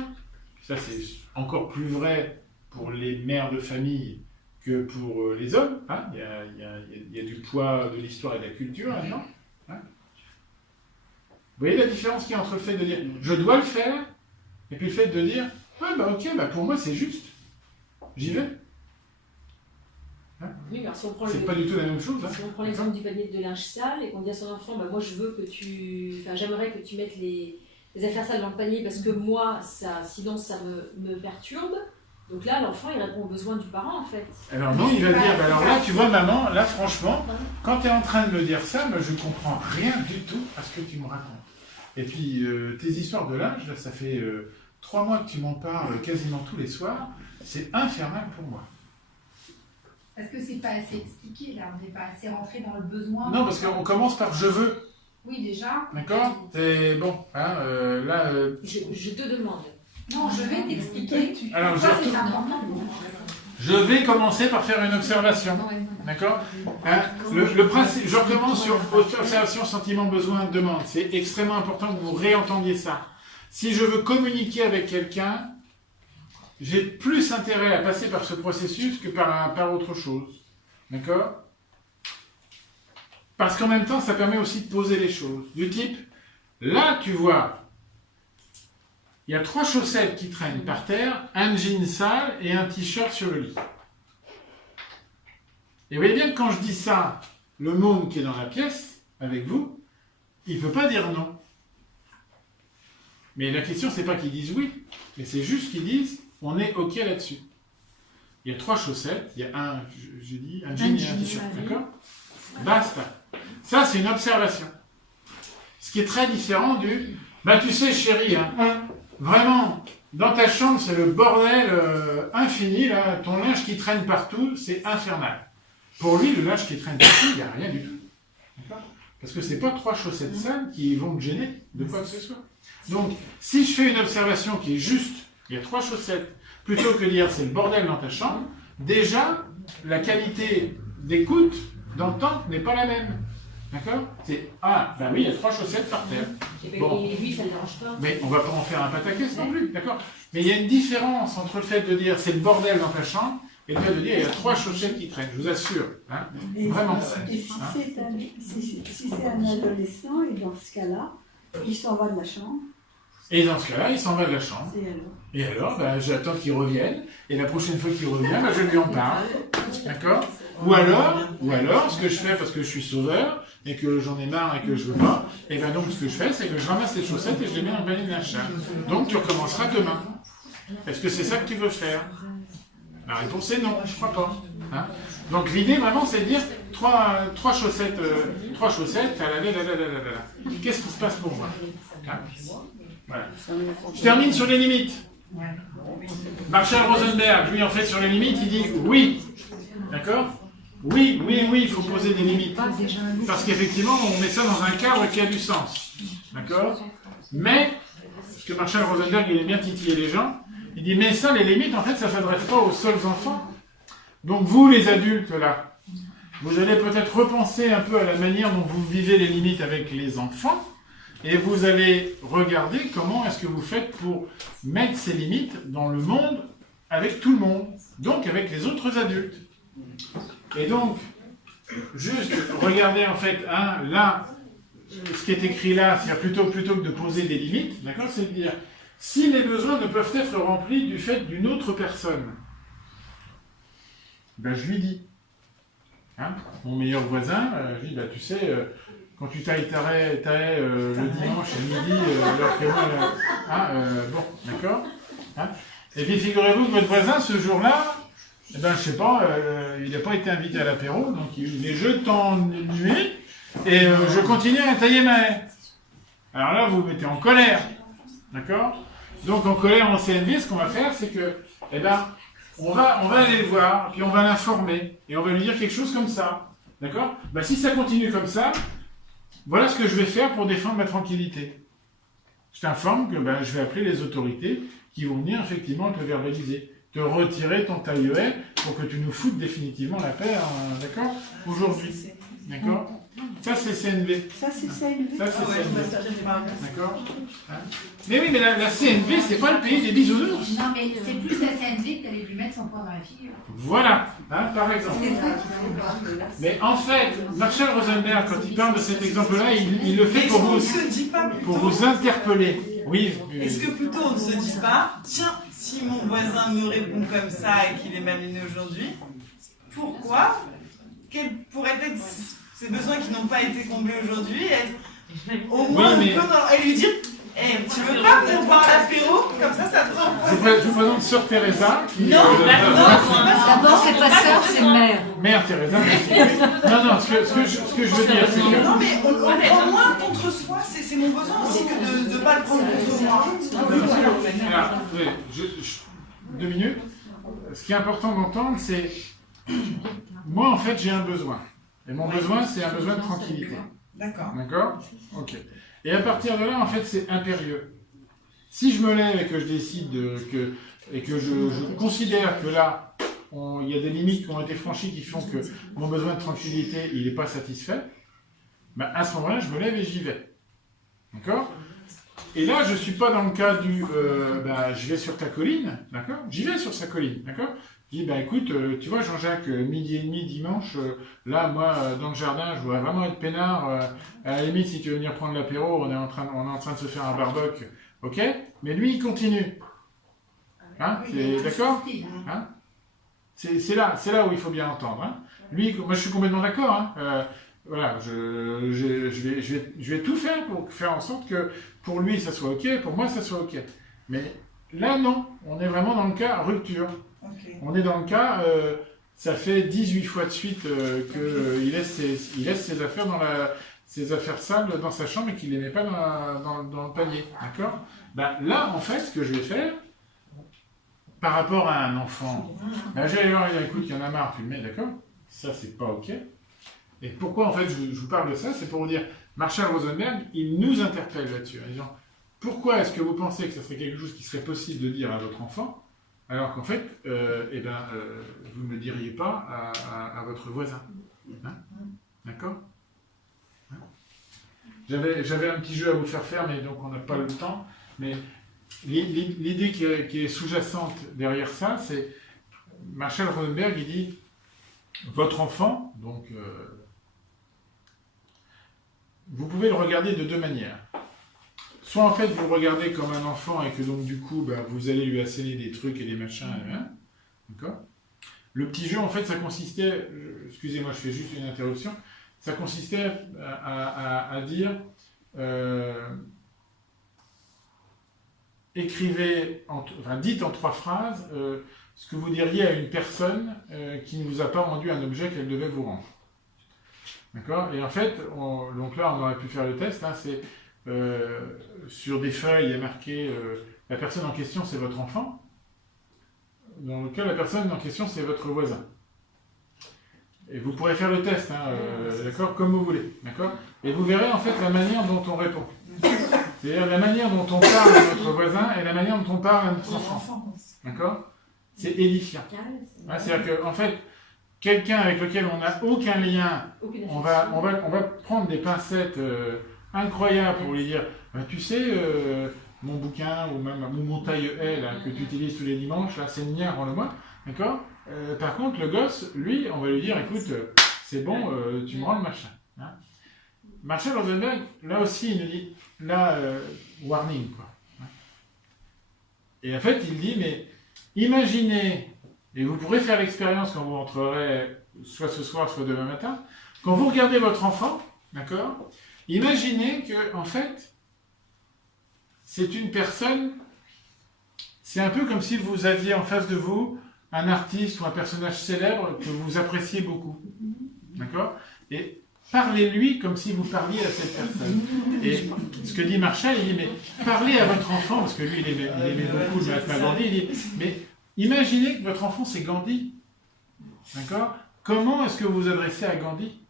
ça c'est encore plus vrai pour les mères de famille que pour les hommes, hein. Il y a du poids de l'histoire et de la culture là-dedans. Hein. Vous voyez la différence qu'il y a entre le fait de dire je dois le faire et puis le fait de dire ouais bah ok bah pour moi c'est juste, j'y vais. Hein. Oui, mais alors, si on prend C'est pas du tout la même chose. Hein. Si on prend l'exemple du panier de linge sale et qu'on dit à son enfant bah moi je veux que j'aimerais que tu mettes les affaires sales dans le panier parce que moi sinon ça me perturbe. Donc là, l'enfant, il répond aux besoins du parent, en fait. Alors non, il va dire, bah alors là, tu vois, maman, là, franchement, quand tu es en train de me dire ça, moi, je ne comprends rien du tout à ce que tu me racontes. Et puis, tes histoires de linge, là, ça fait 3 mois que tu m'en parles quasiment tous les soirs, c'est infernal pour moi. Parce que c'est pas assez expliqué, là, on n'est pas assez rentré dans le besoin. Non, parce qu'on commence par « je veux Oui, déjà. ». D'accord? C'est bon, hein, là... Je te demande. Non, je vais t'expliquer. Alors, Ça, je c'est important. Je vais commencer par faire une observation. D'accord? Hein, le principe, je recommence sur observation, sentiment, besoin, demande. C'est extrêmement important que vous réentendiez ça. Si je veux communiquer avec quelqu'un, j'ai plus intérêt à passer par ce processus que par autre chose. D'accord? Parce qu'en même temps, ça permet aussi de poser les choses. Du type, là, tu vois, il y a 3 chaussettes qui traînent par terre, un jean sale et un t-shirt sur le lit. Et vous voyez bien que quand je dis ça, le môme qui est dans la pièce, avec vous, il ne peut pas dire non. Mais la question, c'est pas qu'ils disent oui, mais c'est juste qu'ils disent on est OK là-dessus. Il y a 3 chaussettes, il y a un jean et un t-shirt, d'accord? Basta. Ça, c'est une observation. Ce qui est très différent du bah tu sais chérie, hein, vraiment, dans ta chambre, c'est le bordel infini, là, ton linge qui traîne partout, c'est infernal. Pour lui, le linge qui traîne partout, il n'y a rien du tout. D'accord? Parce que ce n'est pas 3 chaussettes sales qui vont me gêner de quoi que ce soit. Donc, si je fais une observation qui est juste, il y a 3 chaussettes, plutôt que de dire c'est le bordel dans ta chambre, déjà, la qualité d'écoute, d'entente n'est pas la même. D'accord? C'est ah, ben oui, il y a 3 chaussettes par terre. Bon. Et lui, ça ne le dérange pas. Mais on ne va pas en faire un pataquès non plus, d'accord? Mais il y a une différence entre le fait de dire c'est le bordel dans ta chambre et le fait de dire il y a 3 chaussettes qui traînent, je vous assure. Hein? Vraiment. Et si Hein? c'est un adolescent, et dans ce cas-là, il s'en va de la chambre, Et dans ce cas-là, il s'en va de la chambre. Et alors, ben, j'attends qu'il revienne. Et la prochaine fois qu'il revient, ben, je lui en parle. D'accord ? Ou alors, ce que je fais, parce que je suis sauveur, et que j'en ai marre et que je veux pas, et ben donc ce que je fais, c'est que je ramasse les chaussettes et je les mets dans le panier de l'achat. Donc tu recommenceras demain. Est-ce que c'est ça que tu veux faire ? La réponse est non, je crois pas. Hein ? Donc l'idée vraiment, c'est de dire trois chaussettes à la. Qu'est-ce qui se passe pour moi ? Hein ? Voilà. Je termine sur les limites. Marshall Rosenberg, lui, en fait, sur les limites, il dit oui. D'accord ? Oui, il faut poser des limites. Parce qu'effectivement, on met ça dans un cadre qui a du sens. D'accord ? Mais, parce que Marshall Rosenberg, il aime bien titiller les gens, il dit, mais ça, les limites, en fait, ça ne s'adresse pas aux seuls enfants. Donc vous, les adultes, là, vous allez peut-être repenser un peu à la manière dont vous vivez les limites avec les enfants, et vous allez regarder comment est-ce que vous faites pour mettre ces limites dans le monde avec tout le monde, donc avec les autres adultes. Et donc, juste regardez en fait, hein, là, ce qui est écrit là, c'est plutôt que de poser des limites, d'accord, c'est de dire, si les besoins ne peuvent être remplis du fait d'une autre personne, ben je lui dis, hein, mon meilleur voisin, je lui dis, ben, tu sais, quand tu tailles le dimanche à midi, alors que moi, bon, d'accord, hein, et puis figurez-vous que votre voisin, ce jour-là, eh ben, je sais pas, il n'a pas été invité à l'apéro, donc il est jeté en nuit, et je continue à tailler ma haie. Alors là, vous vous mettez en colère, d'accord ? Donc en colère, en CNV, ce qu'on va faire, c'est que, eh ben, on va aller le voir, puis on va l'informer, et on va lui dire quelque chose comme ça, d'accord ? Ben, si ça continue comme ça, voilà ce que je vais faire pour défendre ma tranquillité. Je t'informe que ben, je vais appeler les autorités qui vont venir effectivement te verbaliser. Te retirer ton taille-haie pour que tu nous foutes définitivement la paix, hein, d'accord ? Aujourd'hui. D'accord ? Ça, c'est CNV. Ça, c'est CNV. Ça, c'est CNV. D'accord ? Hein ? Mais oui, mais la CNV, c'est pas le pays des bisounours. Non, mais c'est plus la CNV que d'aller lui mettre son poing dans la figure. Voilà, hein, par exemple. Mais en fait, Marshall Rosenberg, quand il parle de cet exemple-là, il le fait pour vous interpeller. Oui. Est-ce que plutôt on ne se dit pas, tiens, si mon voisin me répond comme ça et qu'il est malmené aujourd'hui, pourquoi ? Quels pourraient être ces besoins qui n'ont pas été comblés aujourd'hui, être au moins un peu dans... Et lui dire, tu veux pas venir boire l'apéro ? Comme ça te rend... Je vous présente Sœur Teresa. Non, d'abord, c'est pas sœur, c'est mère. Mère Teresa, merci. Non, ce que je veux dire, c'est que... Non, mais on le prend moins contre soi, c'est mon besoin aussi que de ne pas le prendre contre moi. Alors, oui, 2 minutes. Ce qui est important d'entendre, c'est... Moi, en fait, j'ai un besoin. Et mon besoin, c'est un besoin de tranquillité. D'accord. D'accord ? Ok. Et à partir de là, en fait, c'est impérieux. Si je me lève et que je décide et que je considère que là, il y a des limites qui ont été franchies qui font que mon besoin de tranquillité, il n'est pas satisfait, ben à ce moment-là, je me lève et j'y vais. D'accord ? Et là, je ne suis pas dans le cas du je vais sur ta colline, d'accord ? J'y vais sur sa colline, d'accord ? Je dis, écoute, tu vois, Jean-Jacques, 12h30 dimanche, là, moi, dans le jardin, je voudrais vraiment être peinard. À la limite, si tu veux venir prendre l'apéro, on est en train de se faire un barbecue, ok ? Mais lui, il continue. Hein ? C'est d'accord ? Hein ? C'est là où il faut bien entendre. Hein ? Lui, moi, je suis complètement d'accord. Hein ? Voilà, je vais tout faire pour faire en sorte que pour lui, ça soit ok, pour moi, ça soit ok. Mais là, non, on est vraiment dans le cas rupture. Okay. On est dans le cas, ça fait 18 fois de suite qu'il laisse ses affaires ses affaires sales dans sa chambre et qu'il ne les met pas dans le panier. D'accord ? Là, en fait, ce que je vais faire, par rapport à un enfant, je vais aller voir, écoute, il y en a marre, tu le mets, d'accord ? Ça, c'est pas ok. Et pourquoi, en fait, je vous parle de ça ? C'est pour vous dire, Marshall Rosenberg, il nous interpelle là-dessus, en disant, pourquoi est-ce que vous pensez que ce serait quelque chose qui serait possible de dire à votre enfant ? Alors qu'en fait, vous ne le diriez pas à votre voisin. Hein ? D'accord ? Hein ? J'avais un petit jeu à vous faire, mais donc on n'a pas le temps. Mais l'idée qui est sous-jacente derrière ça, c'est Marshall Rosenberg, il dit, votre enfant, donc, vous pouvez le regarder de 2 manières. soit en fait vous le regardez comme un enfant et que donc du coup vous allez lui asséner des trucs et des machins, d'accord. Le petit jeu en fait ça consistait, excusez-moi je fais juste une interruption, ça consistait à dire écrivez, dites en 3 phrases ce que vous diriez à une personne qui ne vous a pas rendu un objet qu'elle devait vous rendre. D'accord. Et en fait, donc là on aurait pu faire le test, c'est sur des feuilles, il y a marqué la personne en question c'est votre enfant, dans le cas la personne en question c'est votre voisin. Et vous pourrez faire le test, d'accord, comme vous voulez, d'accord. Et vous verrez en fait la manière dont on répond. C'est-à-dire la manière dont on parle à notre voisin et la manière dont on parle à notre enfant. D'accord. C'est édifiant. C'est-à-dire qu'en fait, quelqu'un avec lequel on n'a aucun lien, on va prendre des pincettes incroyables pour lui dire tu sais, mon bouquin ou même mon taille-haie que tu utilises tous les dimanches, là, c'est le mien, rends-le-moi. D'accord. Par contre, le gosse, lui, on va lui dire écoute, c'est bon, tu me rends le machin. Marshall Rosenberg, là aussi, il nous dit warning, quoi. Et en fait, il dit mais imaginez. Et vous pourrez faire l'expérience quand vous rentrerez, soit ce soir, soit demain matin, quand vous regardez votre enfant, d'accord, imaginez que, en fait, c'est une personne, c'est un peu comme si vous aviez en face de vous un artiste ou un personnage célèbre que vous appréciez beaucoup, d'accord, et parlez-lui comme si vous parliez à cette personne. Et ce que dit Marshall, il dit, mais parlez à votre enfant, parce que lui, il aimait beaucoup le Mahatma Gandhi, il dit, mais imaginez que votre enfant, c'est Gandhi. D'accord. Comment est-ce que vous vous adressez à Gandhi?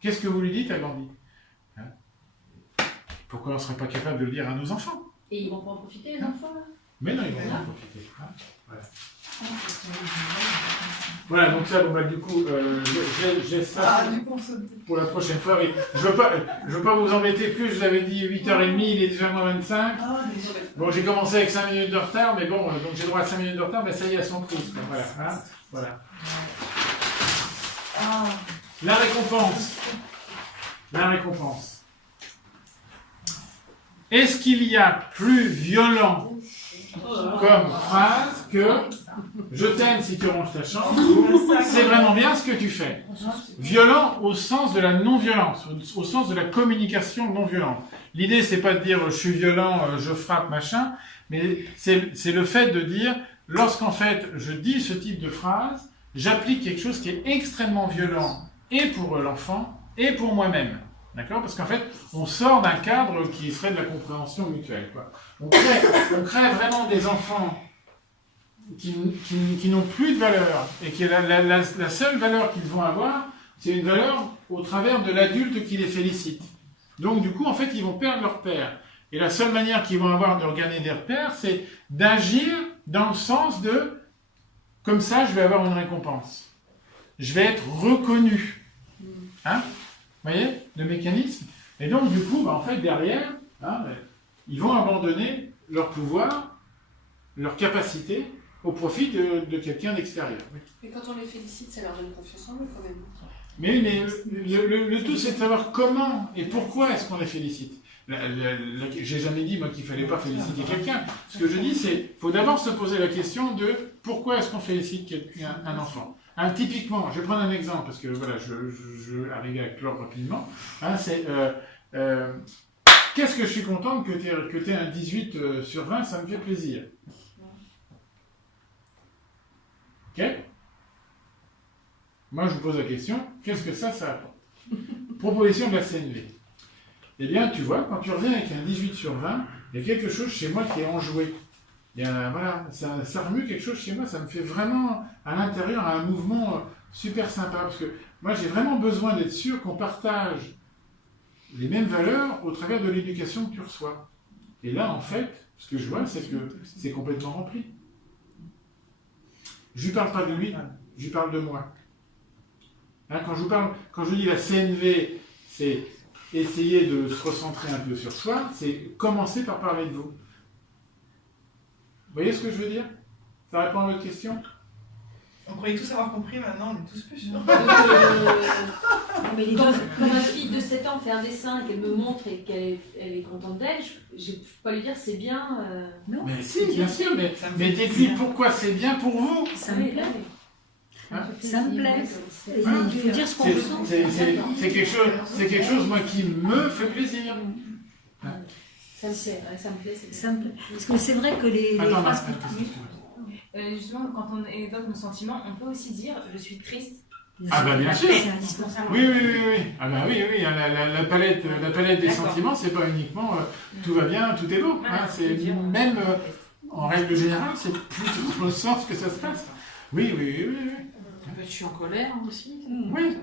Qu'est-ce que vous lui dites à Gandhi? Pourquoi on ne serait pas capable de le dire à nos enfants? Et ils vont pas en profiter, les enfants, là? Mais non, ils vont pas en profiter. Voilà, donc ça, du coup, j'ai ça pour la prochaine fois. Mais je veux pas vous embêter plus, je vous avais dit 8h30, il est déjà moins 25. Bon, j'ai commencé avec 5 minutes de retard, mais bon, donc j'ai droit à 5 minutes de retard, mais ça y est, à son prix. Voilà, voilà. La récompense. Est-ce qu'il y a plus violent comme phrase que « Je t'aime si tu ranges ta chambre » ou « C'est vraiment bien ce que tu fais ». Violent au sens de la non-violence, au sens de la communication non-violente. L'idée, c'est pas de dire « Je suis violent, je frappe, machin », mais c'est le fait de dire « Lorsqu'en fait, je dis ce type de phrase, j'applique quelque chose qui est extrêmement violent et pour l'enfant et pour moi-même ». D'accord? Parce qu'en fait, on sort d'un cadre qui serait de la compréhension mutuelle, quoi. On crée vraiment des enfants qui n'ont plus de valeur, et qui la seule valeur qu'ils vont avoir, c'est une valeur au travers de l'adulte qui les félicite. Donc du coup, en fait, ils vont perdre leur repère. Et la seule manière qu'ils vont avoir de regagner des repères, c'est d'agir dans le sens de « comme ça, je vais avoir une récompense. Je vais être reconnu. » Hein? Vous voyez le mécanisme? Et donc, du coup, en fait, derrière, ils vont abandonner leur pouvoir, leur capacité, au profit de quelqu'un d'extérieur. Oui. Mais quand on les félicite, ça leur donne confiance en eux, quand même. Mais le tout, c'est de savoir comment et pourquoi est-ce qu'on les félicite. J'ai jamais dit, moi, qu'il ne fallait pas féliciter quelqu'un. Ce que je dis, c'est qu'il faut d'abord se poser la question de pourquoi est-ce qu'on félicite un enfant. Typiquement, je vais prendre un exemple, parce que voilà, je arrive à clore rapidement. Qu'est-ce que je suis content que tu aies un 18 sur 20, ça me fait plaisir. Ok? Moi, je vous pose la question, qu'est-ce que ça apporte? Proposition de la CNV. Eh bien, tu vois, quand tu reviens avec un 18 sur 20, il y a quelque chose chez moi qui est enjoué. Voilà, ça remue quelque chose chez moi, ça me fait vraiment, à l'intérieur, un mouvement super sympa. Parce que moi, j'ai vraiment besoin d'être sûr qu'on partage les mêmes valeurs au travers de l'éducation que tu reçois. Et là, en fait, ce que je vois, c'est que c'est complètement rempli. Je lui parle pas de lui, je lui parle de moi. Quand je dis la CNV, c'est essayer de se recentrer un peu sur soi, c'est commencer par parler de vous. Vous voyez ce que je veux dire? Ça répond à votre question? On croyait tous avoir compris, maintenant on est tous plus sûrs. Mais les Quand, deux- quand ma fille de 7 ans fait un dessin, qu'elle me montre et qu'elle est contente d'elle, je ne peux pas lui dire c'est bien. Non, Mais si, bien sûr, mais Ça me fait dites-lui plaisir. pourquoi c'est bien pour vous. ça me plaît. Ça me plaît. Et Hein il faut dire ce qu'on C'est ressent. c'est quelque chose, moi, qui me fait plaisir. Ça me plaît, ça me plaît. Ça me plaît. Parce que c'est vrai que les Attends, phrases Marc, Justement, quand on évoque nos sentiments, on peut aussi dire je suis triste. Ah bah bien sûr. C'est indispensable. Oui, oui, oui, oui. Ah bah oui, oui, hein, la palette des D'accord. sentiments, c'est pas uniquement tout va bien, tout est beau. Voilà, Hein, je c'est veux dire, même, en règle générale, c'est plutôt dans le sens que ça se passe. Oui, oui, oui, oui. Je suis en colère aussi. Oui.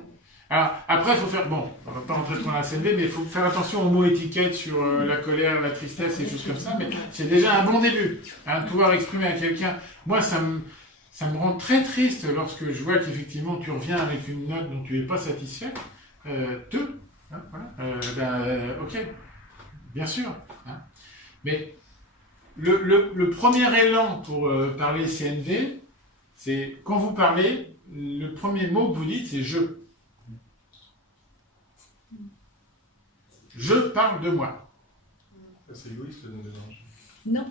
Alors, après, il faut faire... Bon, on va pas rentrer trop dans la CNV, mais il faut faire attention aux mots étiquettes sur la colère, la tristesse et des choses comme ça, mais c'est déjà un bon début. Hein, pouvoir exprimer à quelqu'un... Moi, ça me rend très triste lorsque je vois qu'effectivement, tu reviens avec une note dont tu n'es pas satisfait. Hein, voilà. Ok, bien sûr. Hein. Mais le premier élan pour parler CNV, c'est quand vous parlez, le premier mot que vous dites, c'est « je ». Je parle de moi. C'est égoïste de donner l'ange. Non.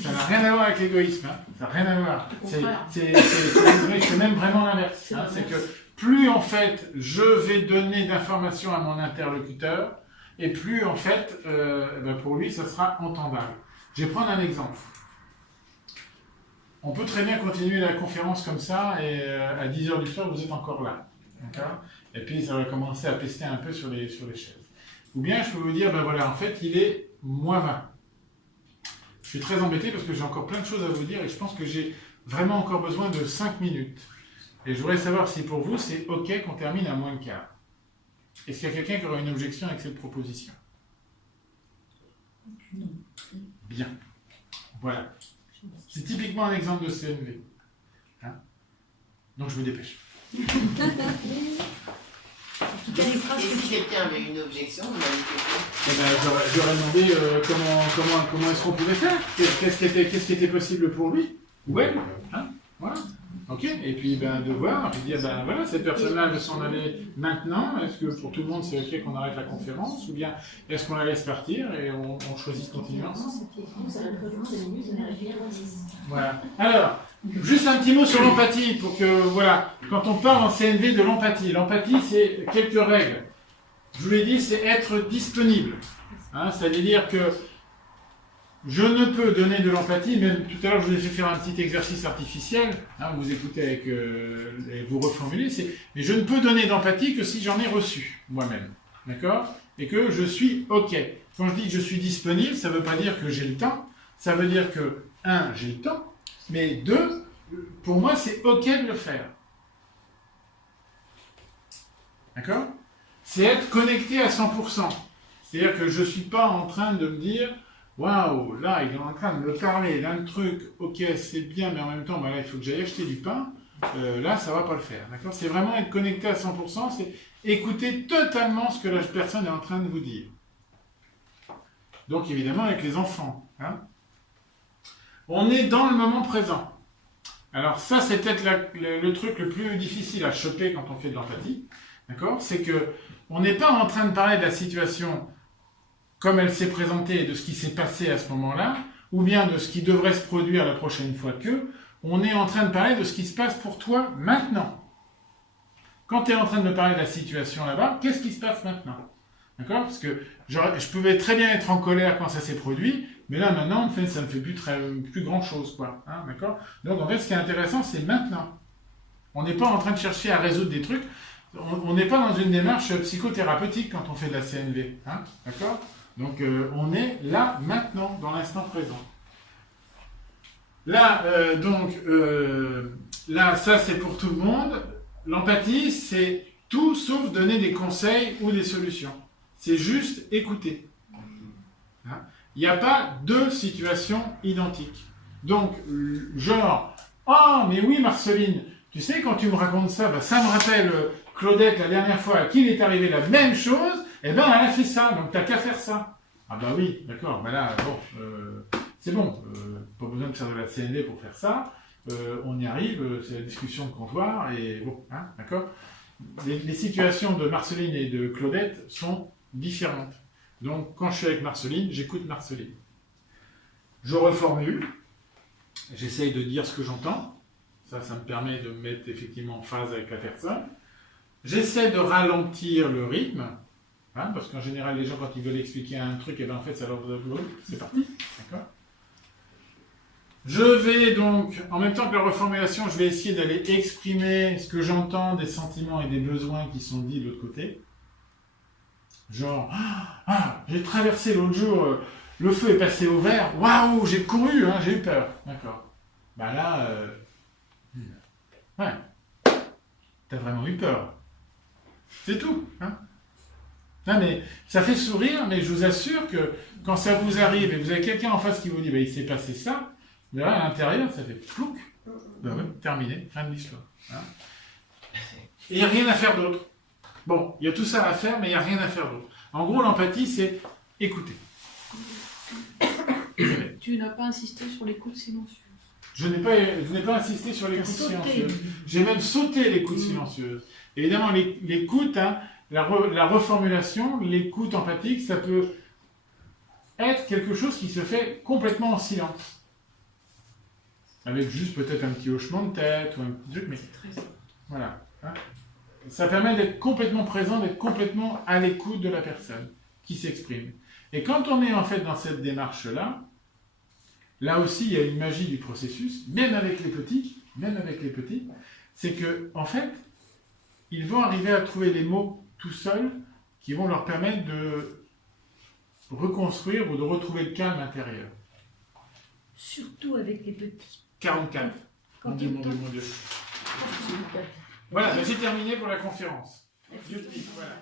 Ça n'a rien à voir avec l'égoïsme. Hein. Ça n'a rien à voir. Au contraire. C'est même vraiment l'inverse. C'est Hein. l'inverse. C'est que plus, en fait, je vais donner d'informations à mon interlocuteur, et plus, en fait, pour lui, ça sera entendable. Je vais prendre un exemple. On peut très bien continuer la conférence comme ça, et à 10h du soir, vous êtes encore là. D'accord ? Et puis, ça va commencer à pester un peu sur les chaises. Ou bien, je peux vous dire, ben voilà, en fait, il est -20. Je suis très embêté parce que j'ai encore plein de choses à vous dire et je pense que j'ai vraiment encore besoin de 5 minutes. Et je voudrais savoir si pour vous, c'est OK qu'on termine à -15. Est-ce qu'il y a quelqu'un qui aura une objection avec cette proposition? Bien. Voilà. C'est typiquement un exemple de CNV. Hein? Donc je me dépêche. En tout cas, les phrases Et que si quelqu'un avait une objection, vous m'avez fait Eh ben, j'aurais demandé comment est-ce qu'on pouvait faire, qu'est-ce qui était possible pour lui ou elle, hein, voilà. Ok, et puis de voir, puis dire voilà, cette personne-là veut s'en aller maintenant, est-ce que pour tout le monde c'est ok qu'on arrête la conférence, ou bien est-ce qu'on la laisse partir et on choisit de continuer ensemble? Voilà. Alors, juste un petit mot sur l'empathie, pour que, voilà, quand on parle en CNV de l'empathie, c'est quelques règles. Je vous l'ai dit, c'est être disponible. Hein, c'est-à-dire que je ne peux donner de l'empathie, même tout à l'heure je vous ai fait faire un petit exercice artificiel, hein, vous écoutez avec, et vous reformulez, mais je ne peux donner d'empathie que si j'en ai reçu moi-même. D'accord? Et que je suis OK. Quand je dis que je suis disponible, ça ne veut pas dire que j'ai le temps, ça veut dire que, 1, j'ai le temps, mais 2, pour moi c'est OK de le faire. D'accord? C'est être connecté à 100%. C'est-à-dire que je ne suis pas en train de me dire « Waouh, là, il est en train de me parler d'un truc, ok, c'est bien, mais en même temps, là, il faut que j'aille acheter du pain. Là, ça ne va pas le faire. » D'accord? C'est vraiment être connecté à 100%, c'est écouter totalement ce que la personne est en train de vous dire. Donc, évidemment, avec les enfants. Hein? On est dans le moment présent. Alors ça, c'est peut-être le truc le plus difficile à choper quand on fait de l'empathie. D'accord? C'est que on n'est pas en train de parler de la situation comme elle s'est présentée et de ce qui s'est passé à ce moment-là, ou bien de ce qui devrait se produire la prochaine fois que, on est en train de parler de ce qui se passe pour toi maintenant. Quand tu es en train de me parler de la situation là-bas, qu'est-ce qui se passe maintenant? D'accord? Parce que je pouvais très bien être en colère quand ça s'est produit, mais là maintenant, en fait, ça ne me fait plus grand-chose, quoi. Hein, d'accord? Donc en fait, ce qui est intéressant, c'est maintenant. On n'est pas en train de chercher à résoudre des trucs. On n'est pas dans une démarche psychothérapeutique quand on fait de la CNV. Hein, d'accord? Donc on est là, maintenant, dans l'instant présent. Là, là, ça c'est pour tout le monde. L'empathie, c'est tout sauf donner des conseils ou des solutions. C'est juste écouter. Hein? Il n'y a pas deux situations identiques. Donc, genre, oh, mais oui, Marceline, tu sais, quand tu me racontes ça, ça me rappelle Claudette, la dernière fois, à qui il est arrivé la même chose, eh ben, elle a fait ça, donc t'as qu'à faire ça. Ah bah oui, d'accord, là, bon, c'est bon, pas besoin de faire de la CNV pour faire ça. on y arrive, c'est la discussion de comptoir, et bon, hein, d'accord. Les situations de Marceline et de Claudette sont différentes. Donc, quand je suis avec Marceline, j'écoute Marceline. Je reformule, j'essaye de dire ce que j'entends. Ça me permet de me mettre effectivement en phase avec la personne. J'essaie de ralentir le rythme, hein, parce qu'en général, les gens, quand ils veulent expliquer un truc, et ben en fait, ça leur... C'est parti, d'accord. Je vais donc, en même temps que la reformulation, je vais essayer d'aller exprimer ce que j'entends des sentiments et des besoins qui sont dits de l'autre côté. Genre, j'ai traversé l'autre jour, le feu est passé au vert, waouh, j'ai couru, hein, j'ai eu peur. D'accord. Ben là, ouais, t'as vraiment eu peur. C'est tout. Hein. Non, mais ça fait sourire, mais je vous assure que quand ça vous arrive et vous avez quelqu'un en face qui vous dit, il s'est passé ça, mais là, à l'intérieur, ça fait plouc. Ben ouais, terminé, fin de l'histoire. Hein. Et il n'y a rien à faire d'autre. Bon, il y a tout ça à faire, mais il n'y a rien à faire d'autre. En gros, l'empathie, c'est écouter. Tu n'as pas insisté sur l'écoute silencieuse. Je n'ai pas insisté sur l'écoute silencieuse. J'ai même sauté l'écoute silencieuse. Évidemment, l'écoute, hein, la reformulation, l'écoute empathique, ça peut être quelque chose qui se fait complètement en silence. Avec juste peut-être un petit hochement de tête ou un petit truc, mais voilà. Hein. Ça permet d'être complètement présent, d'être complètement à l'écoute de la personne qui s'exprime. Et quand on est en fait dans cette démarche-là, là aussi il y a une magie du processus, même avec les petits, c'est que en fait, ils vont arriver à trouver les mots tout seuls qui vont leur permettre de reconstruire ou de retrouver le calme intérieur. Surtout avec les petits. 44. Mon Dieu, mon Dieu, mon Dieu. Voilà, j'ai terminé pour la conférence. Dieu te dit, voilà.